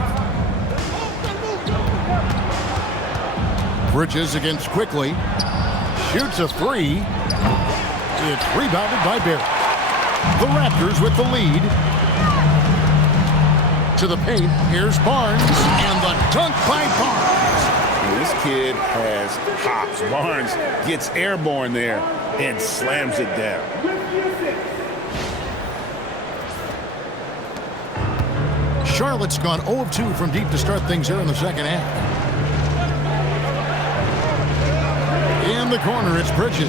Bridges against Quickly. Shoots a 3. It's rebounded by Barrett. The Raptors with the lead. To the paint, here's Barnes, and the dunk by Barnes. This kid has hops. Barnes gets airborne there and slams it down. Charlotte's gone 0 of 2 from deep to start things here in the second half. In the corner, it's Bridges.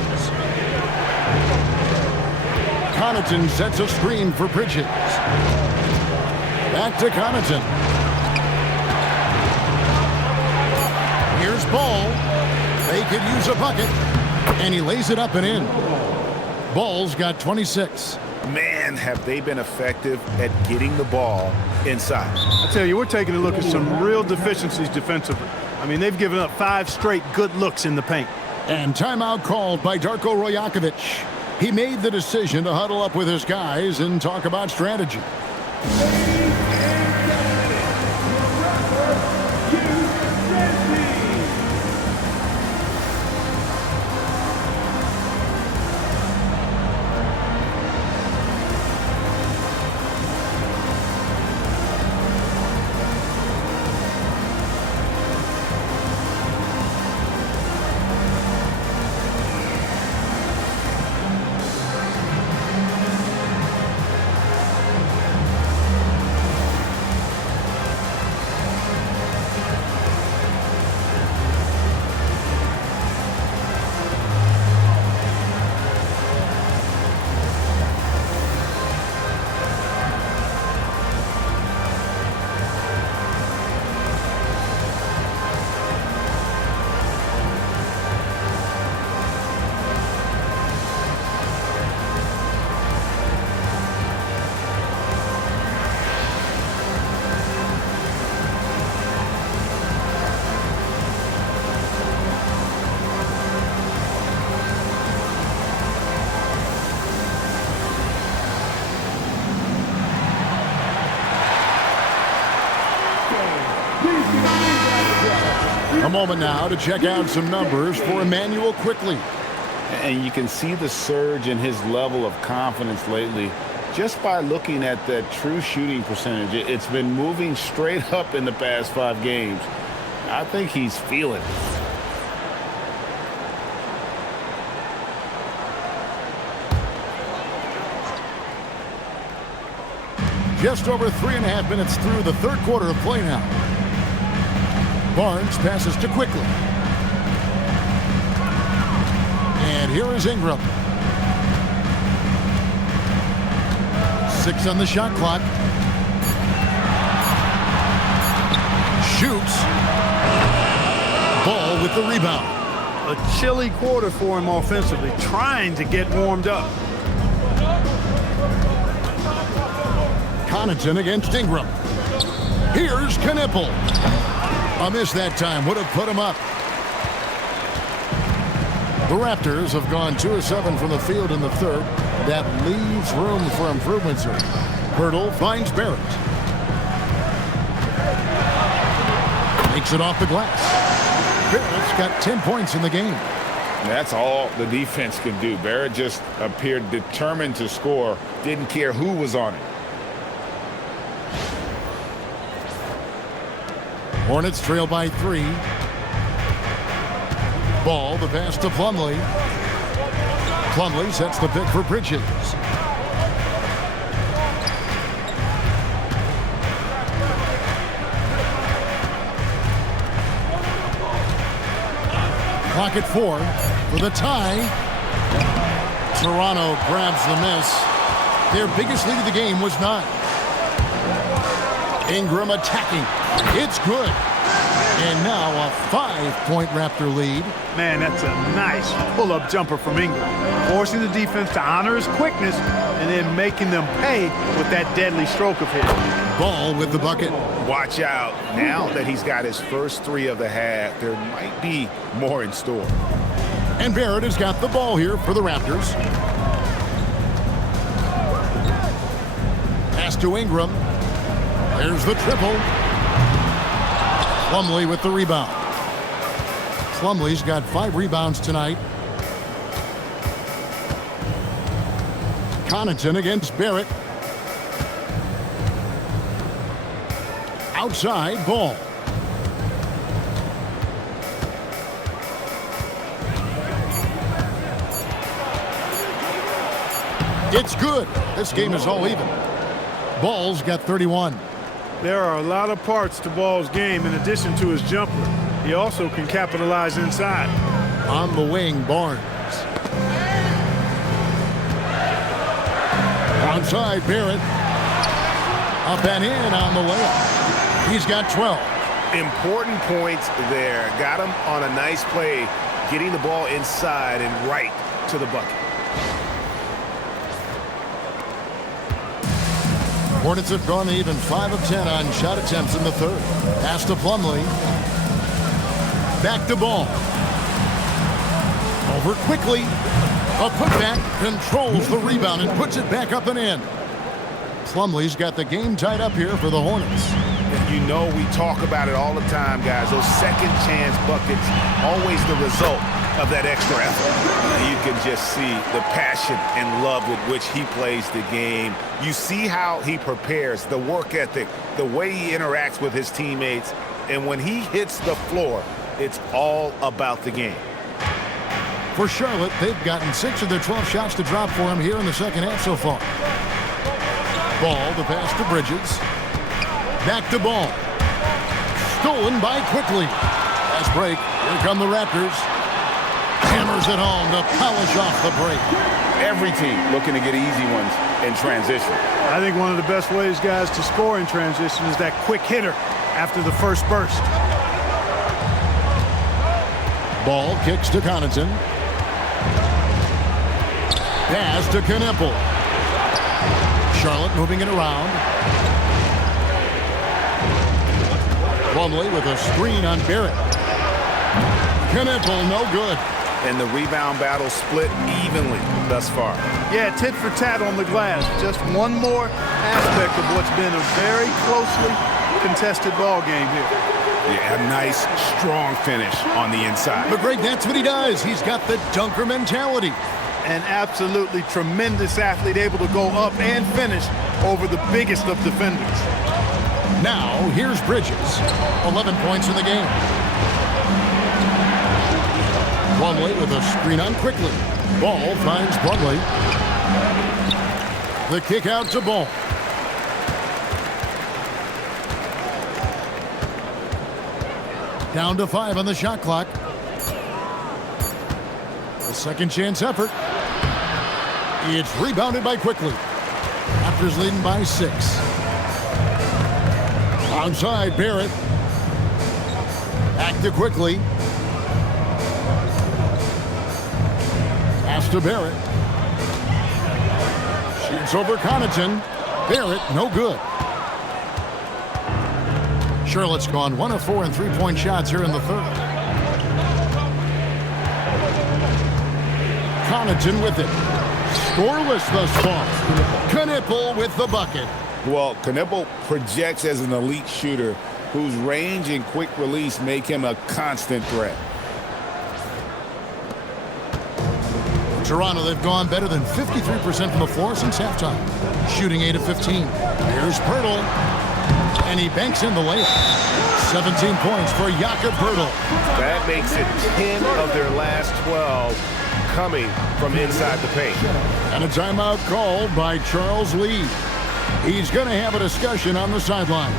Connaughton sets a screen for Bridges. Back to Connaughton. Here's Ball. They could use a bucket. And he lays it up and in. Ball's got 26. Man, have they been effective at getting the ball inside. I tell you, we're taking a look at some real deficiencies defensively. I mean, they've given up 5 straight good looks in the paint. And timeout called by Darko Rajakovic. He made the decision to huddle up with his guys and talk about strategy. A moment now to check out some numbers for Emmanuel quickly. And you can see the surge in his level of confidence lately just by looking at that true shooting percentage. It's been moving straight up in the past 5 games. I think he's feeling it. Just over 3.5 minutes through the third quarter of play now. Barnes passes to quickly. And here is Ingram. 6 on the shot clock. Shoots. Ball with the rebound. A chilly quarter for him offensively, trying to get warmed up. Connaughton against Ingram. Here's Knipple. A miss that time would have put him up. The Raptors have gone 2 of 7 from the field in the third. That leaves room for improvements here. Hurdle finds Barrett. Makes it off the glass. Barrett's got 10 points in the game. That's all the defense can do. Barrett just appeared determined to score. Didn't care who was on it. Hornets trail by 3. Ball, the pass to Plumlee. Plumlee sets the pick for Bridges. Clock at 4 for the tie. Toronto grabs the miss. Their biggest lead of the game was 9. Ingram attacking. It's good. And now a 5-point Raptor lead. Man, that's a nice pull-up jumper from Ingram, forcing the defense to honor his quickness and then making them pay with that deadly stroke of his. Ball with the bucket. Watch out. Now that he's got his first 3 of the half, there might be more in store. And Barrett has got the ball here for the Raptors. Pass to Ingram. There's the triple. Plumlee with the rebound. Plumlee's got 5 rebounds tonight. Connaughton against Barrett. Outside Ball. It's good. This game is all even. Ball's got 31. There are a lot of parts to Ball's game in addition to his jumper. He also can capitalize inside. On the wing, Barnes. Onside, Barrett. Up and in on the layup. He's got 12. Important points there. Got him on a nice play, getting the ball inside and right to the bucket. Hornets have gone even 5 of 10 on shot attempts in the third. Pass to Plumlee. Back to Ball. Over quickly. A putback, controls the rebound and puts it back up and in. Plumlee's got the game tied up here for the Hornets. You know we talk about it all the time, guys. Those second chance buckets, always the result of that extra effort. You can just see the passion and love with which he plays the game. You see how he prepares, the work ethic, the way he interacts with his teammates. And when he hits the floor, it's all about the game. For Charlotte, they've gotten 6 of their 12 shots to drop for him here in the second half so far. Ball, the pass to Bridges. Back to Ball. Stolen by Quickly. Fast break. Here come the Raptors. Hammers it home to polish off the break. Every team looking to get easy ones in transition. I think one of the best ways, guys, to score in transition is that quick hitter after the first burst. Ball kicks to Connaughton. Pass to Knipple. Charlotte moving it around. Plumlee with a screen on Barrett. Knipple, no good. And the rebound battle split evenly thus far. Yeah, tit for tat on the glass. Just one more aspect of what's been a very closely contested ball game here. Yeah, a nice, strong finish on the inside. But Greg, that's what he does. He's got the dunker mentality. An absolutely tremendous athlete, able to go up and finish over the biggest of defenders. Now, here's Bridges. 11 points in the game. Plumlee with a screen on quickly. Ball finds Plumlee. The kick out to Ball. Down to 5 on the shot clock. A second chance effort. It's rebounded by Quickly. Raptors leading by 6. Onside, Barrett. Back to Quickly. Pass to Barrett. Shoots over Connaughton. Barrett, no good. Charlotte's gone 1 of 4 in three-point shots here in the third. Connaughton with it. Scoreless thus far. Knipple with the bucket. Well, Knipple projects as an elite shooter whose range and quick release make him a constant threat. Toronto, they've gone better than 53% from the floor since halftime. Shooting 8 of 15. Here's Pirtle. And he banks in the layup. 17 points for Jakob Pirtle. That makes it 10 of their last 12 coming from inside the paint. And a timeout called by Charles Lee. He's going to have a discussion on the sideline.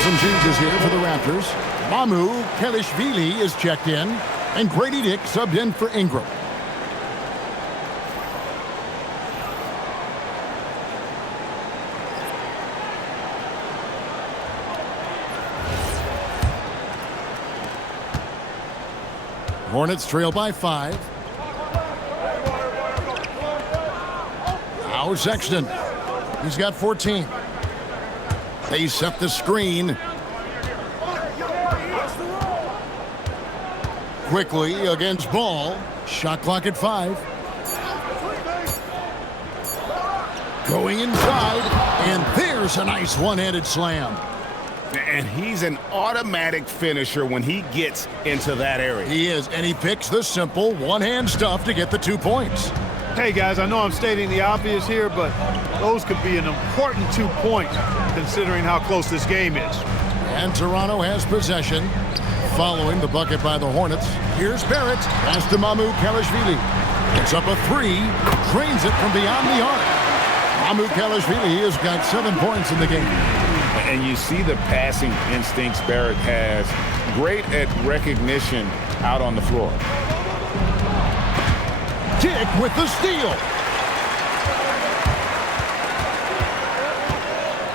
Some changes here for the Raptors. Mamu Kelishvili is checked in, and Grady Dick subbed in for Ingram. Hornets trail by 5. Now Sexton. He's got 14. They set the screen. Quickly against Ball. Shot clock at 5. Going inside, and there's a nice one-handed slam. And he's an automatic finisher when he gets into that area. He is, and he picks the simple one-hand stuff to get the 2 points. Hey, guys, I know I'm stating the obvious here, but those could be an important 2 points considering how close this game is. And Toronto has possession. Following the bucket by the Hornets, here's Barrett. Pass to Mamu Kelishvili. It's up a 3. Drains it from beyond the arc. Mamu Kelishvili has got 7 points in the game. And you see the passing instincts Barrett has. Great at recognition out on the floor. Dick with the steal.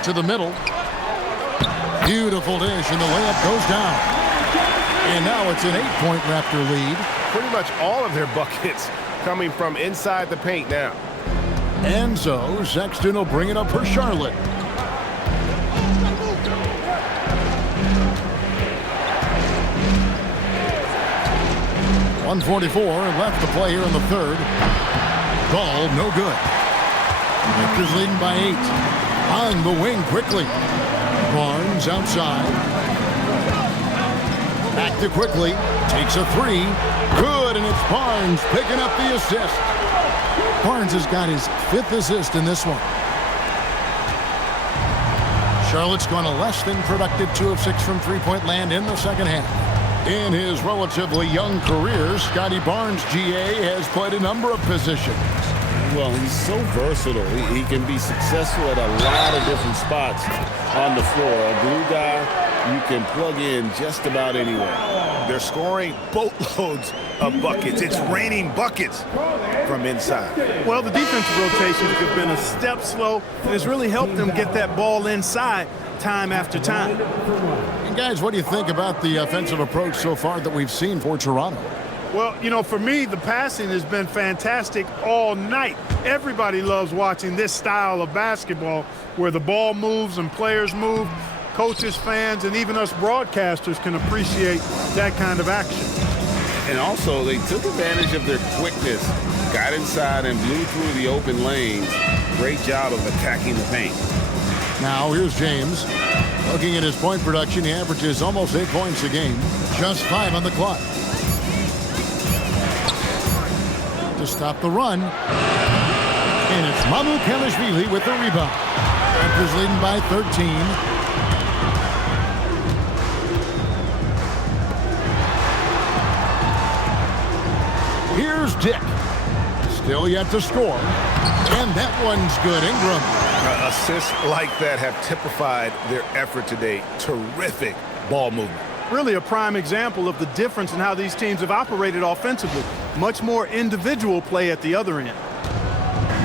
To the middle. Beautiful dish, and the layup goes down. And now it's an 8-point Raptor lead. Pretty much all of their buckets coming from inside the paint now. And so Sexton will bring it up for Charlotte. .144 left to play here in the third. Ball no good. Raptors leading by 8. On the wing quickly. Barnes outside. Back to quickly. Takes a three. Good, and it's Barnes picking up the assist. Barnes has got his 5th assist in this one. Charlotte's gone a less than productive 2 of 6 from three-point land in the second half. In his relatively young career, Scottie Barnes, GA, has played a number of positions. Well, he's so versatile. He can be successful at a lot of different spots on the floor. A glue guy, you can plug in just about anywhere. They're scoring boatloads of buckets. It's raining buckets from inside. Well, the defensive rotations have been a step slow, and it's really helped them get that ball inside time after time. And guys, what do you think about the offensive approach so far that we've seen for Toronto? Well, you know, for me, the passing has been fantastic all night. Everybody loves watching this style of basketball where the ball moves and players move. Coaches, fans, and even us broadcasters can appreciate that kind of action. And also, they took advantage of their quickness, got inside and blew through the open lanes. Great job of attacking the paint. Now, here's James. Looking at his point production, he averages almost 8 points a game. Just 5 on the clock. To stop the run. And it's Mamukelashvili with the rebound. Raptors leading by 13. Here's Dick. Still yet to score. And that one's good. Ingram. Assists like that have typified their effort today. Terrific ball movement. Really a prime example of the difference in how these teams have operated offensively. Much more individual play at the other end.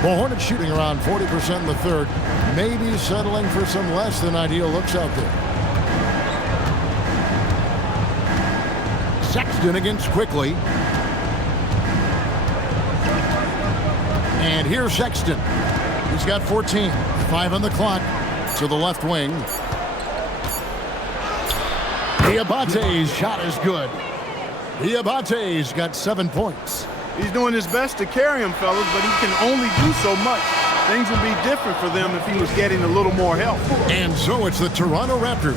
The Hornets shooting around 40% in the third. Maybe settling for some less than ideal looks out there. Sexton against Quickly. And here's Sexton. He's got 14. 5 on the clock to the left wing. Diabate's shot is good. Diabate's got 7 points. He's doing his best to carry him, fellas, but he can only do so much. Things would be different for them if he was getting a little more help. And so it's the Toronto Raptors.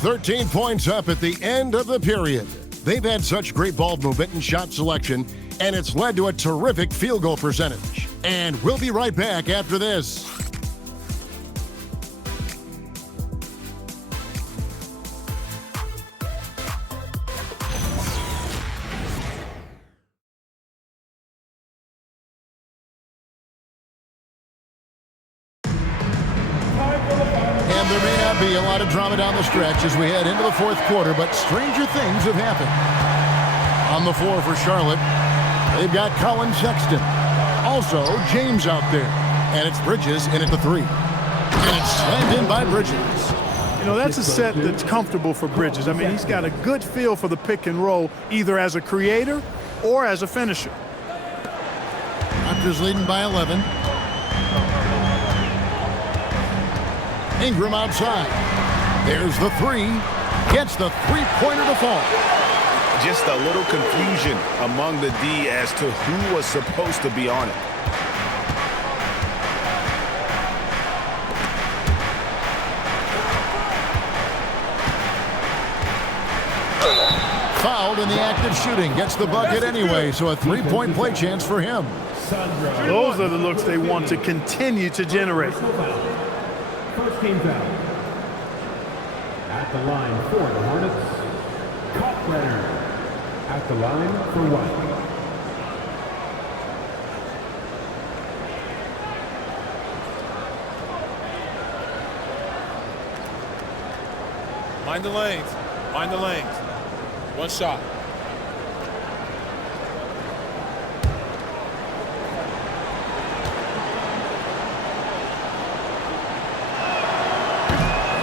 13 points up at the end of the period. They've had such great ball movement and shot selection, and it's led to a terrific field goal percentage. And we'll be right back after this. And there may not be a lot of drama down the stretch as we head into the fourth quarter, but stranger things have happened. On the floor for Charlotte, they've got Colin Sexton. Also, James out there. And it's Bridges in at the 3. And it's slammed in by Bridges. You know, that's a set that's comfortable for Bridges. I mean, he's got a good feel for the pick and roll, either as a creator or as a finisher. Raptors leading by 11. Ingram outside. There's the 3. Gets the three-pointer to fall. Just a little confusion among the D as to who was supposed to be on it. Fouled in the act of shooting. Gets the bucket anyway, so a three-point play chance for him. Those are the looks they want to continue to generate. First team foul. At the line for the Hornets, Kalkbrenner. At the line for one. Mind the lanes. Mind the lanes. One shot.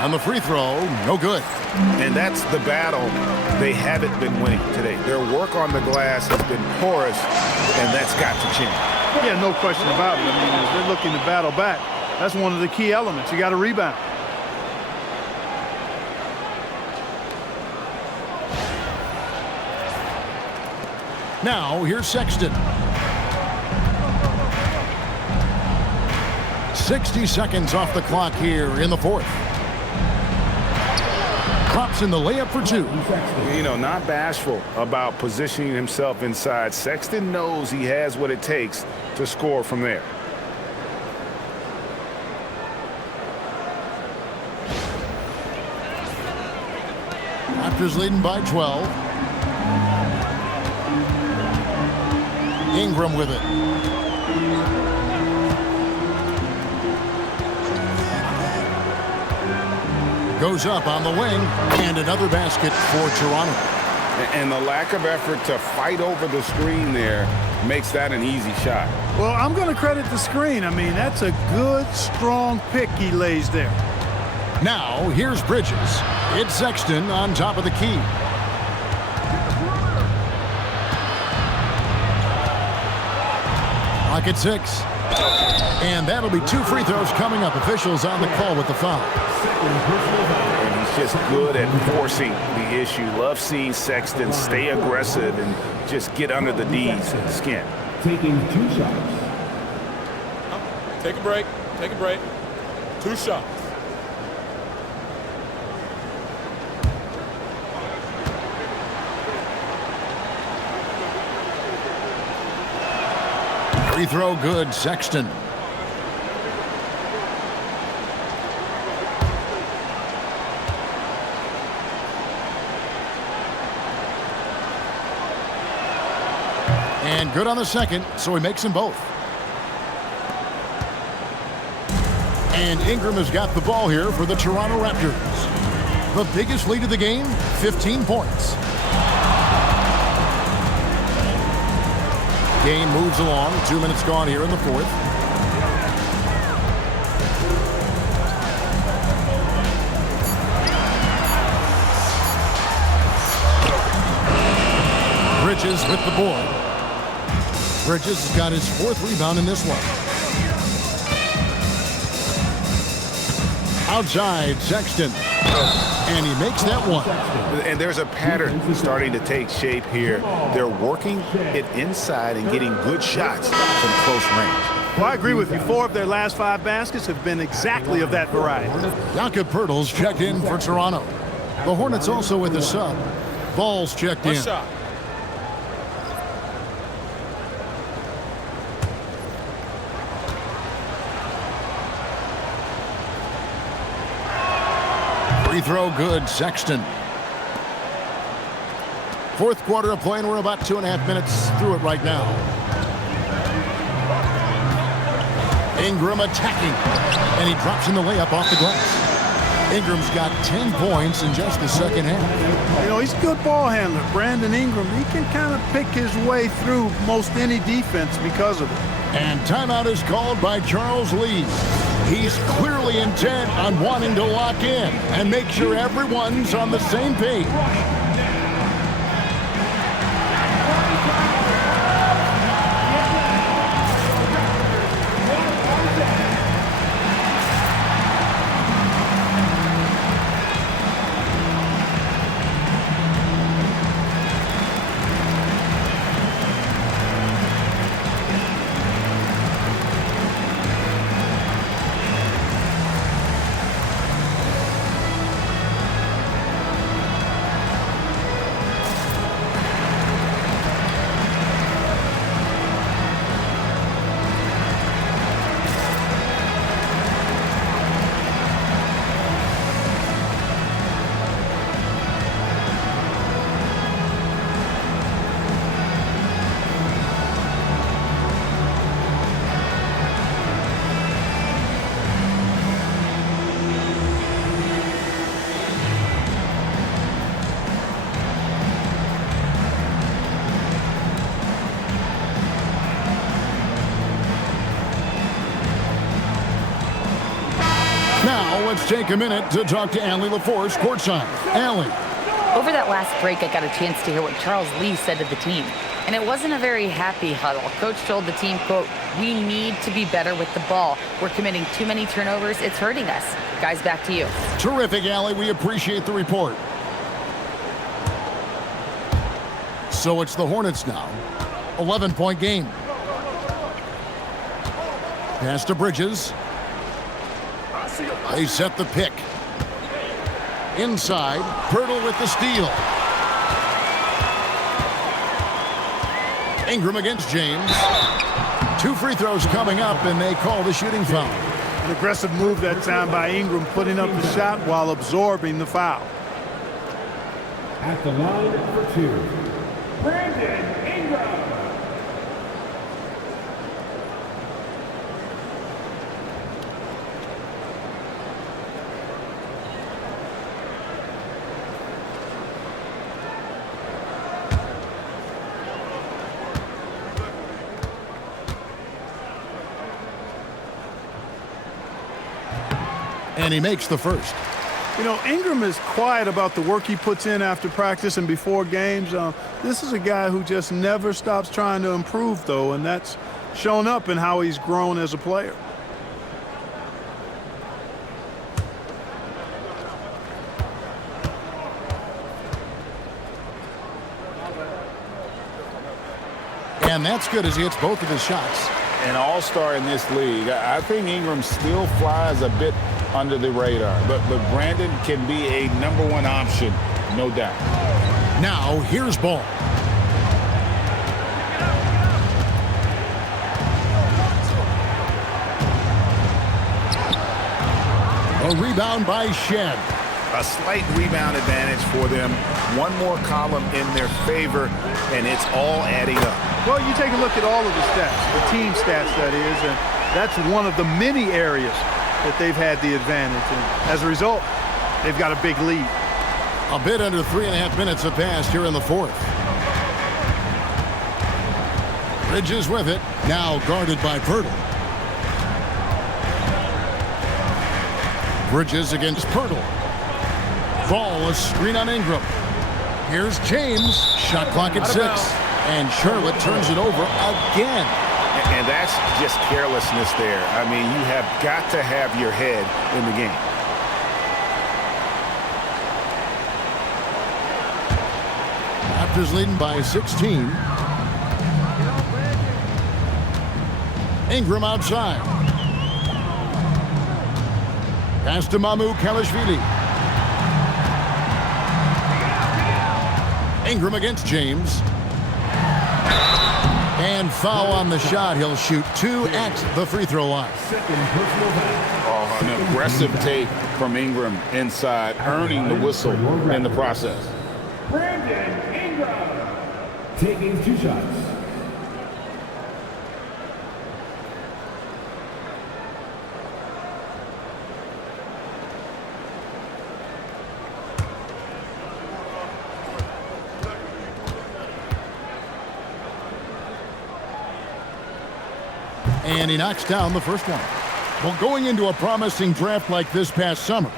On the free throw, no good. And that's the battle they haven't been winning today. Their work on the glass has been porous, and that's got to change. Yeah, no question about it. I mean, as they're looking to battle back, that's one of the key elements. You got to rebound. Now, here's Sexton. 60 seconds off the clock here in the fourth. Drops in the layup for 2. You know, not bashful about positioning himself inside. Sexton knows he has what it takes to score from there. Raptors leading by 12. Ingram with it. Goes up on the wing, and another basket for Toronto. And the lack of effort to fight over the screen there makes that an easy shot. Well, I'm going to credit the screen. I mean, that's a good, strong pick he lays there. Now, here's Bridges. It's Sexton on top of the key. Clock at 6. And that'll be 2 free throws coming up. Officials on the call with the foul. And he's just good at forcing the issue. Love seeing Sexton stay aggressive and just get under the D's skin. Taking 2 shots. Take a break. Take a break. 2 shots. Free throw good, Sexton. And good on the second, so he makes them both. And Ingram has got the ball here for the Toronto Raptors. The biggest lead of the game, 15 points. Game moves along. 2 minutes gone here in the 4th. Bridges with the board. Bridges has got his 4th rebound in this one. Outside, Sexton. And he makes that one. And there's a pattern starting to take shape here. They're working it inside and getting good shots from close range. Well, I agree with you. 4 of their last 5 baskets have been exactly of that variety. Jakob Poeltl's checked in for Toronto. The Hornets also with a sub. Ball's checked in. Shot. Free throw good, Sexton. 4th quarter of play, and we're about 2.5 minutes through it right now. Ingram attacking, and he drops in the layup off the glass. Ingram's got 10 points in just the second half. You know, he's a good ball handler. Brandon Ingram, he can kind of pick his way through most any defense because of it. And timeout is called by Charles Lee. He's clearly intent on wanting to lock in and make sure everyone's on the same page. Now let's take a minute to talk to Allie LaForce courtside. Allie. Over that last break, I got a chance to hear what Charles Lee said to the team. And it wasn't a very happy huddle. Coach told the team, quote, "We need to be better with the ball. We're committing too many turnovers. It's hurting us." Guys, back to you. Terrific, Allie. We appreciate the report. So it's the Hornets now. 11-point game. Pass to Bridges. They set the pick. Inside, Pirtle with the steal. Ingram against James. 2 free throws coming up, and they call the shooting foul. An aggressive move that time by Ingram, putting up the shot while absorbing the foul. At the line for 2, Brandon Ingram. And he makes the first. You know, Ingram is quiet about the work he puts in after practice and before games. This is a guy who just never stops trying to improve, though, and that's shown up in how he's grown as a player. And that's good as he hits both of his shots. An all-star in this league. I think Ingram still flies a bit under the radar, but Brandon can be a #1 option, no doubt. Now here's Ball. A rebound by Shed. A slight rebound advantage for them. One more column in their favor, and it's all adding up. Well, you take a look at all of the stats, the team stats, that is, and that's one of the many areas that they've had the advantage. And as a result, they've got a big lead. A bit under 3.5 minutes have passed here in the fourth. Bridges with it, now guarded by Pirtle. Bridges against Pirtle. Ball, a screen on Ingram. Here's James, shot clock at 6. And Charlotte turns it over again. And that's just carelessness there. I mean, you have got to have your head in the game. Raptors leading by 16. Ingram outside. Pass to Kalashvili. Ingram against James. And foul on the shot. He'll shoot 2 at the free throw line. Oh, an aggressive take from Ingram inside, earning the whistle in the process. Brandon Ingram taking 2 shots. And he knocks down the first one. Well, going into a promising draft like this past summer,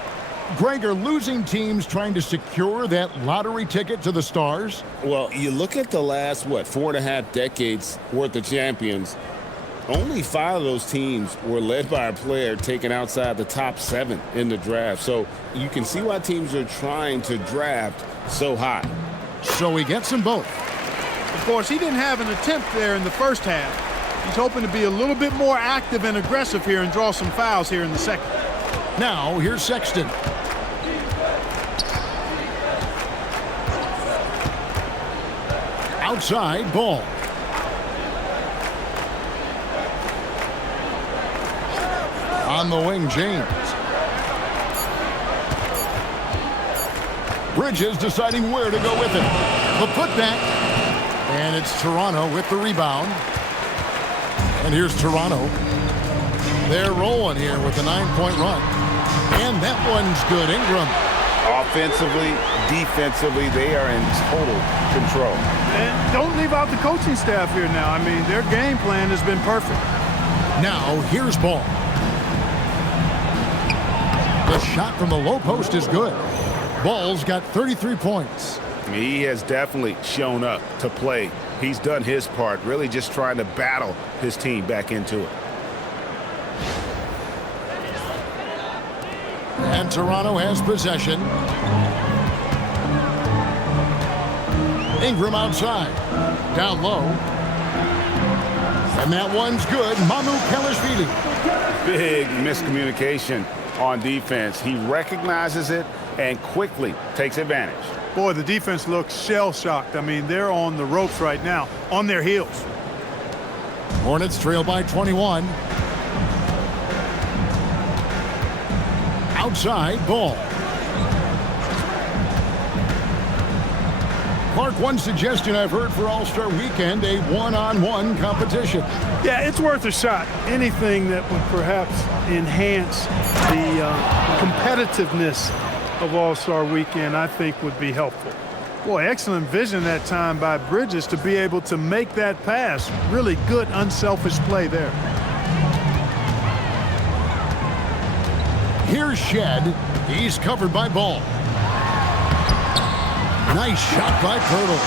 Greg, are losing teams trying to secure that lottery ticket to the stars? Well, you look at the last, 4.5 decades worth of champions, only 5 of those teams were led by a player taken outside the top 7 in the draft. So you can see why teams are trying to draft so high. So he gets them both. Of course, he didn't have an attempt there in the first half. He's hoping to be a little bit more active and aggressive here and draw some fouls here in the second. Now, here's Sexton. Outside, Ball. On the wing, James. Bridges deciding where to go with it. The putback. And it's Toronto with the rebound. And here's Toronto. They're rolling here with a 9-point run. And that one's good. Ingram. Offensively, defensively, they are in total control. And don't leave out the coaching staff here now. I mean, their game plan has been perfect. Now, here's Ball. The shot from the low post is good. Ball's got 33 points. He has definitely shown up to play. He's done his part, really just trying to battle his team back into it. And Toronto has possession. Ingram outside. Down low. And that one's good. Kalashvili. Big miscommunication on defense. He recognizes it, and quickly takes advantage. Boy, the defense looks shell-shocked. I mean, they're on the ropes right now, on their heels. Hornets trail by 21. Outside, Ball. Clark, one suggestion I've heard for All-Star Weekend, a one-on-one competition. Yeah, it's worth a shot. Anything that would perhaps enhance the competitiveness of All-Star Weekend, I think would be helpful. Boy, excellent vision that time by Bridges to be able to make that pass. Really good, unselfish play there. Here's Shed. He's covered by Ball. Nice shot by Pirtle.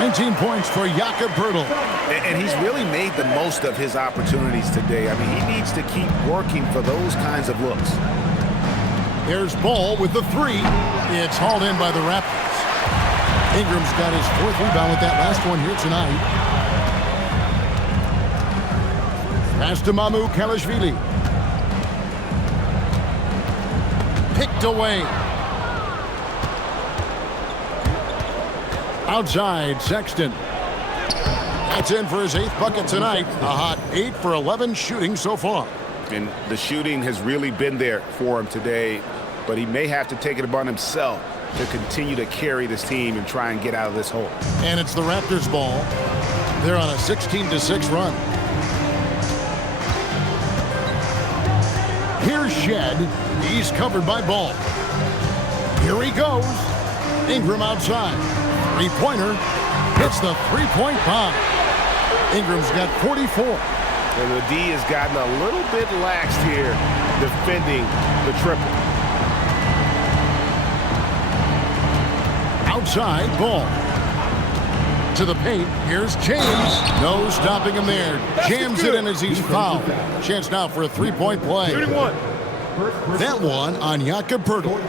19 points for Jakob Pirtle. And he's really made the most of his opportunities today. I mean, he needs to keep working for those kinds of looks. There's Ball with the three. It's hauled in by the Raptors. Ingram's got his fourth rebound with that last one here tonight. Pass to Mamu Kalashvili. Picked away. Outside, Sexton. That's in for his 8th bucket tonight. A hot 8 for 11 shooting so far. And the shooting has really been there for him today, but he may have to take it upon himself to continue to carry this team and try and get out of this hole. And it's the Raptors' ball. They're on a 16-6 run. Here's Shed. He's covered by Ball. Here he goes. Ingram outside. Three-pointer. Hits the three-point bomb. Ingram's got 44. And the D has gotten a little bit lax here defending the triple. Outside, Ball. To the paint. Here's James. No stopping him there. Jams it in as he's fouled. Chance now for a three-point play. That one on Jakob Pirtle.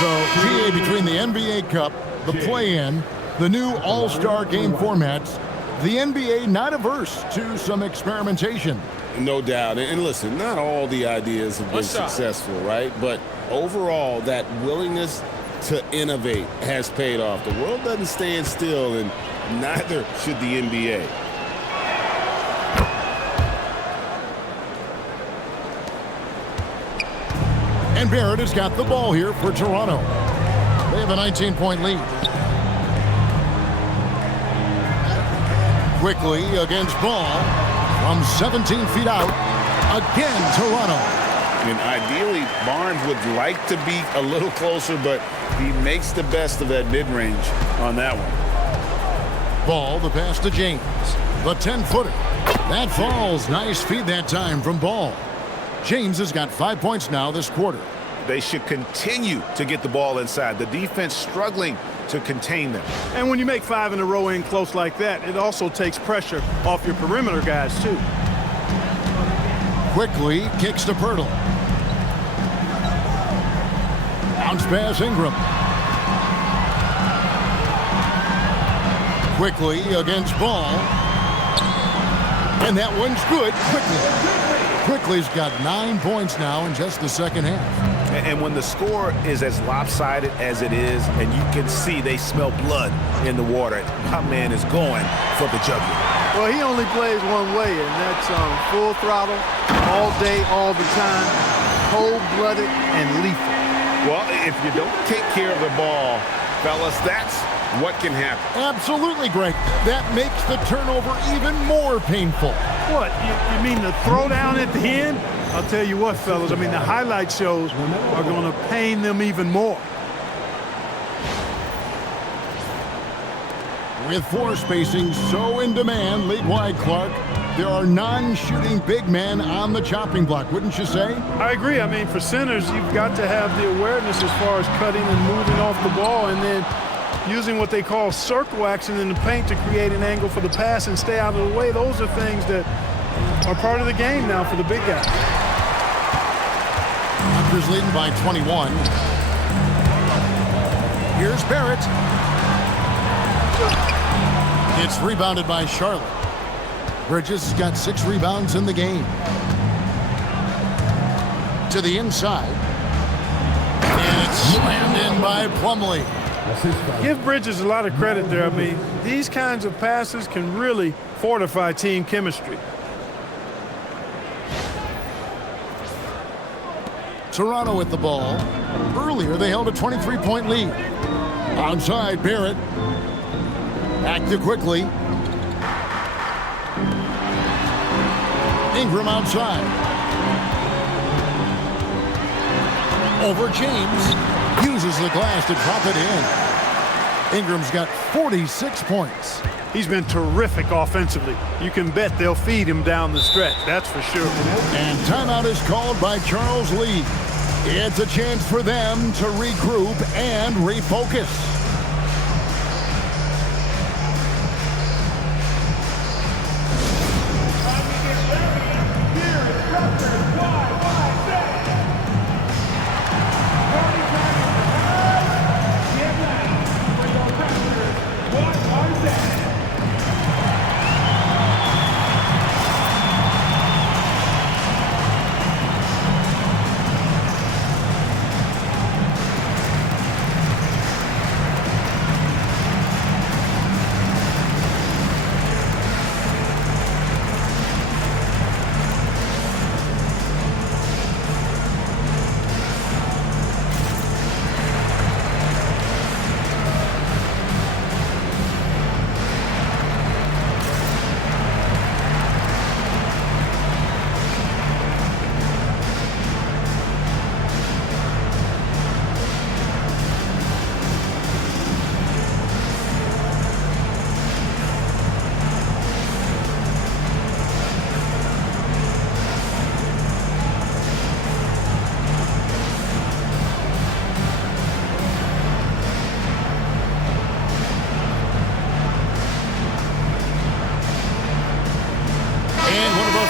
So, GA between the NBA Cup, the play-in, the new All-Star game formats, the NBA not averse to some experimentation. No doubt. And listen, not all the ideas have been successful, right? But overall, that willingness to innovate has paid off. The world doesn't stand still, and neither should the NBA. And Barrett has got the ball here for Toronto. They have a 19-point lead. Quickly against Ball from 17 feet out. Again, Toronto. And ideally, Barnes would like to be a little closer, but he makes the best of that mid-range on that one. Ball, the pass to James. The 10-footer. That falls. Nice feed that time from Ball. James has got 5 points now this quarter. They should continue to get the ball inside. The defense struggling to contain them. And when you make 5 in a row in close like that, it also takes pressure off your perimeter guys, too. Quickly kicks to Pirtle. Bounce pass, Ingram. Quickly against Ball. And that one's good. Quickly's got 9 points now in just the second half. And when the score is as lopsided as it is, and you can see they smell blood in the water, my man is going for the jugular. Well, he only plays one way, and that's full throttle, all day, all the time, cold-blooded and lethal. Well, if you don't take care of the ball, fellas, that's what can happen. Absolutely, Greg. That makes the turnover even more painful. What? You mean the throwdown at the end? I'll tell you what, fellas. I mean, the highlight shows are going to pain them even more. With floor spacing so in demand, league wide, Clark, there are non-shooting big men on the chopping block, wouldn't you say? I agree. I mean, for centers, you've got to have the awareness as far as cutting and moving off the ball, and then using what they call circle action in the paint to create an angle for the pass and stay out of the way. Those are things that are part of the game now for the big guys. Raptors leading by 21. Here's Barrett. It's rebounded by Charlotte. Bridges has got 6 rebounds in the game. to the inside. And it's slammed in by Plumlee. Give Bridges a lot of credit there. I mean, these kinds of passes can really fortify team chemistry. Toronto with the ball. Earlier, they held a 23-point lead. Outside, Barrett. Back to quickly. Ingram outside. Over James. Uses the glass to drop it in. Ingram's got 46 points. He's been terrific offensively. You can bet they'll feed him down the stretch, that's for sure. And timeout is called by Charles Lee. It's a chance for them to regroup and refocus.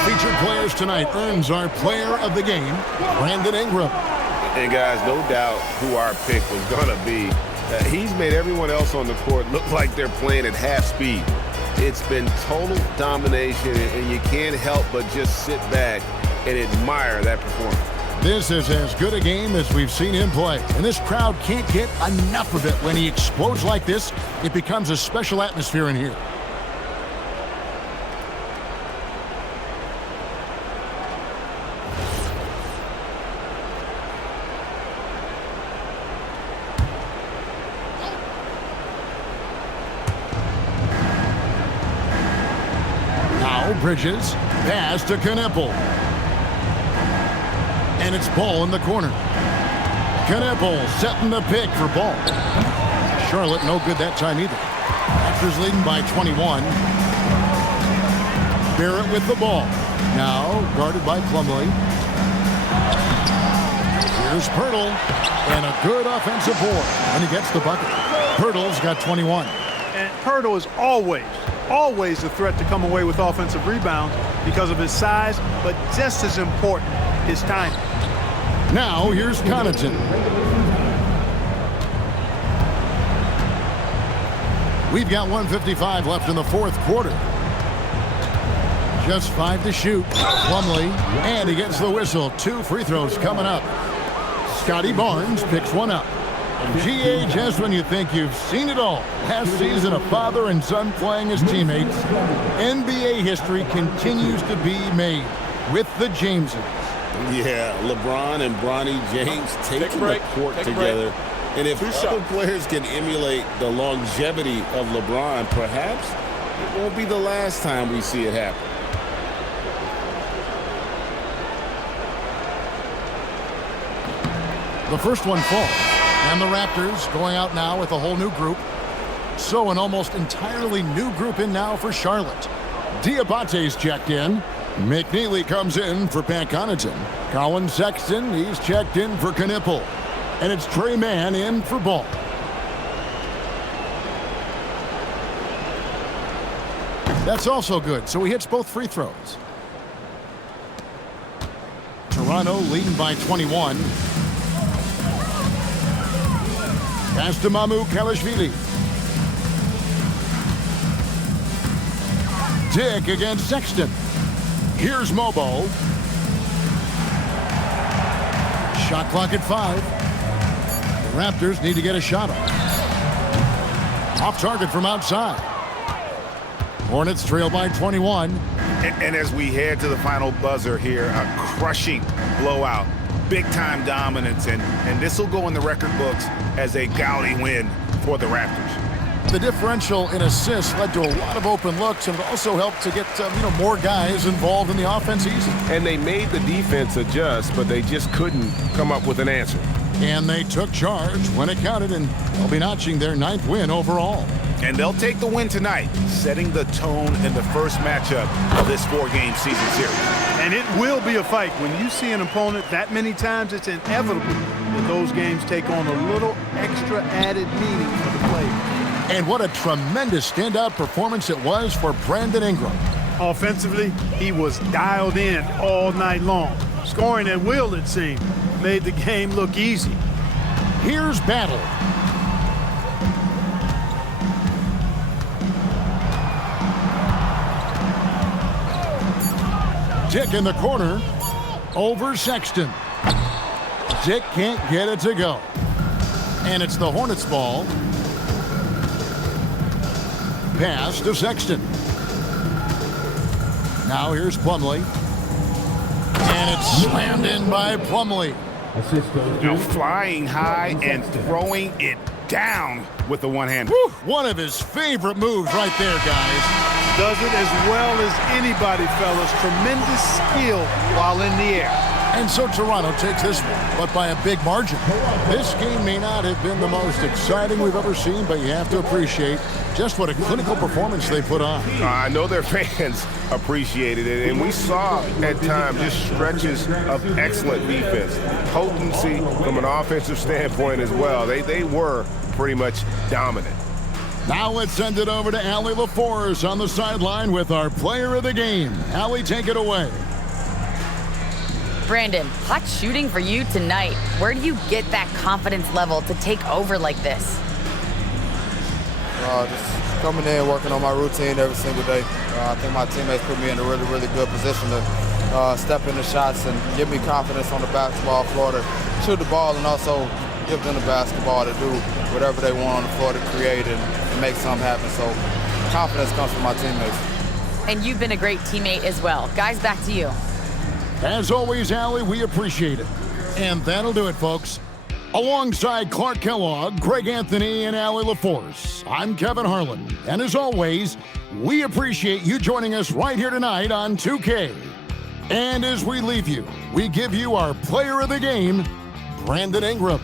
Featured players tonight earns our player of the game, Brandon Ingram. And guys, no doubt who our pick was going to be. He's made everyone else on the court look like they're playing at half speed. It's been total domination, and you can't help but just sit back and admire that performance. This is as good a game as we've seen him play, and this crowd can't get enough of it. When he explodes like this, it becomes a special atmosphere in here. Bridges, pass to Knipple. And it's Ball in the corner. Knipple setting the pick for Ball. Charlotte no good that time either. Raptors leading by 21. Barrett with the ball. Now guarded by Plumlee. Here's Pirtle. And a good offensive board. And he gets the bucket. Pirtle's got 21. And Pirtle is always a threat to come away with offensive rebounds because of his size, but just as important, his timing. Now here's Connaughton. We've got 1:55 left in the fourth quarter. Just 5 to shoot. Plumlee, and he gets the whistle. 2 free throws coming up. Scottie Barnes picks one up. GA, just when you think you've seen it all. Last season, a father and son playing as teammates. NBA history continues to be made with the Jameses. Yeah, LeBron and Bronny James taking the court together. And if other players can emulate the longevity of LeBron, perhaps it won't be the last time we see it happen. The first one falls. And the Raptors going out now with a whole new group. So an almost entirely new group in now for Charlotte. Diabate's checked in. McNeely comes in for Pat Connaughton. Colin Sexton, he's checked in for Knipple. And it's Trey Mann in for Ball. That's also good, so he hits both free throws. Toronto leading by 21. Pass to Mamu Kalashvili. Dick against Sexton. Here's Mobo. Shot clock at 5. The Raptors need to get a shot off. Off target from outside. Hornets trail by 21. And as we head to the final buzzer here, a crushing blowout, big-time dominance, and this will go in the record books as a gaudy win for the Raptors. The differential in assists led to a lot of open looks, and it also helped to get more guys involved in the offense easy. And they made the defense adjust, but they just couldn't come up with an answer. And they took charge when it counted, and they'll be notching their 9th win overall. And they'll take the win tonight, setting the tone in the first matchup of this 4-game season series. And it will be a fight. When you see an opponent that many times, it's inevitable that those games take on a little extra added meaning for the players. And what a tremendous standout performance it was for Brandon Ingram. Offensively, he was dialed in all night long. Scoring at will, it seemed, made the game look easy. Here's Battle. Dick in the corner over Sexton. Dick can't get it to go. And it's the Hornets ball. Pass to Sexton. Now here's Plumlee. And it's slammed in by Plumlee. Now flying high and throwing it down with the one-hand. One of his favorite moves right there, guys. Does it as well as anybody, fellas. Tremendous skill while in the air. And so Toronto takes this one, but by a big margin. This game may not have been the most exciting we've ever seen, but you have to appreciate just what a clinical performance they put on. I know their fans appreciated it, and we saw at times just stretches of excellent defense. Potency from an offensive standpoint as well. They were pretty much dominant. Now let's send it over to Allie LaForce on the sideline with our player of the game. Allie, take it away. Brandon, hot shooting for you tonight. Where do you get that confidence level to take over like this? Just coming in, working on my routine every single day. I think my teammates put me in a really, really good position to step into shots and give me confidence on the basketball floor to shoot the ball, and also give them the basketball to do whatever they want on the floor to create and make something happen. So confidence comes from my teammates. And you've been a great teammate as well. Guys, back to you. As always, Allie, we appreciate it. And that'll do it, folks. Alongside Clark Kellogg, Greg Anthony, and Allie LaForce, I'm Kevin Harlan. And as always, we appreciate you joining us right here tonight on 2K. And as we leave you, we give you our player of the game, Brandon Ingram.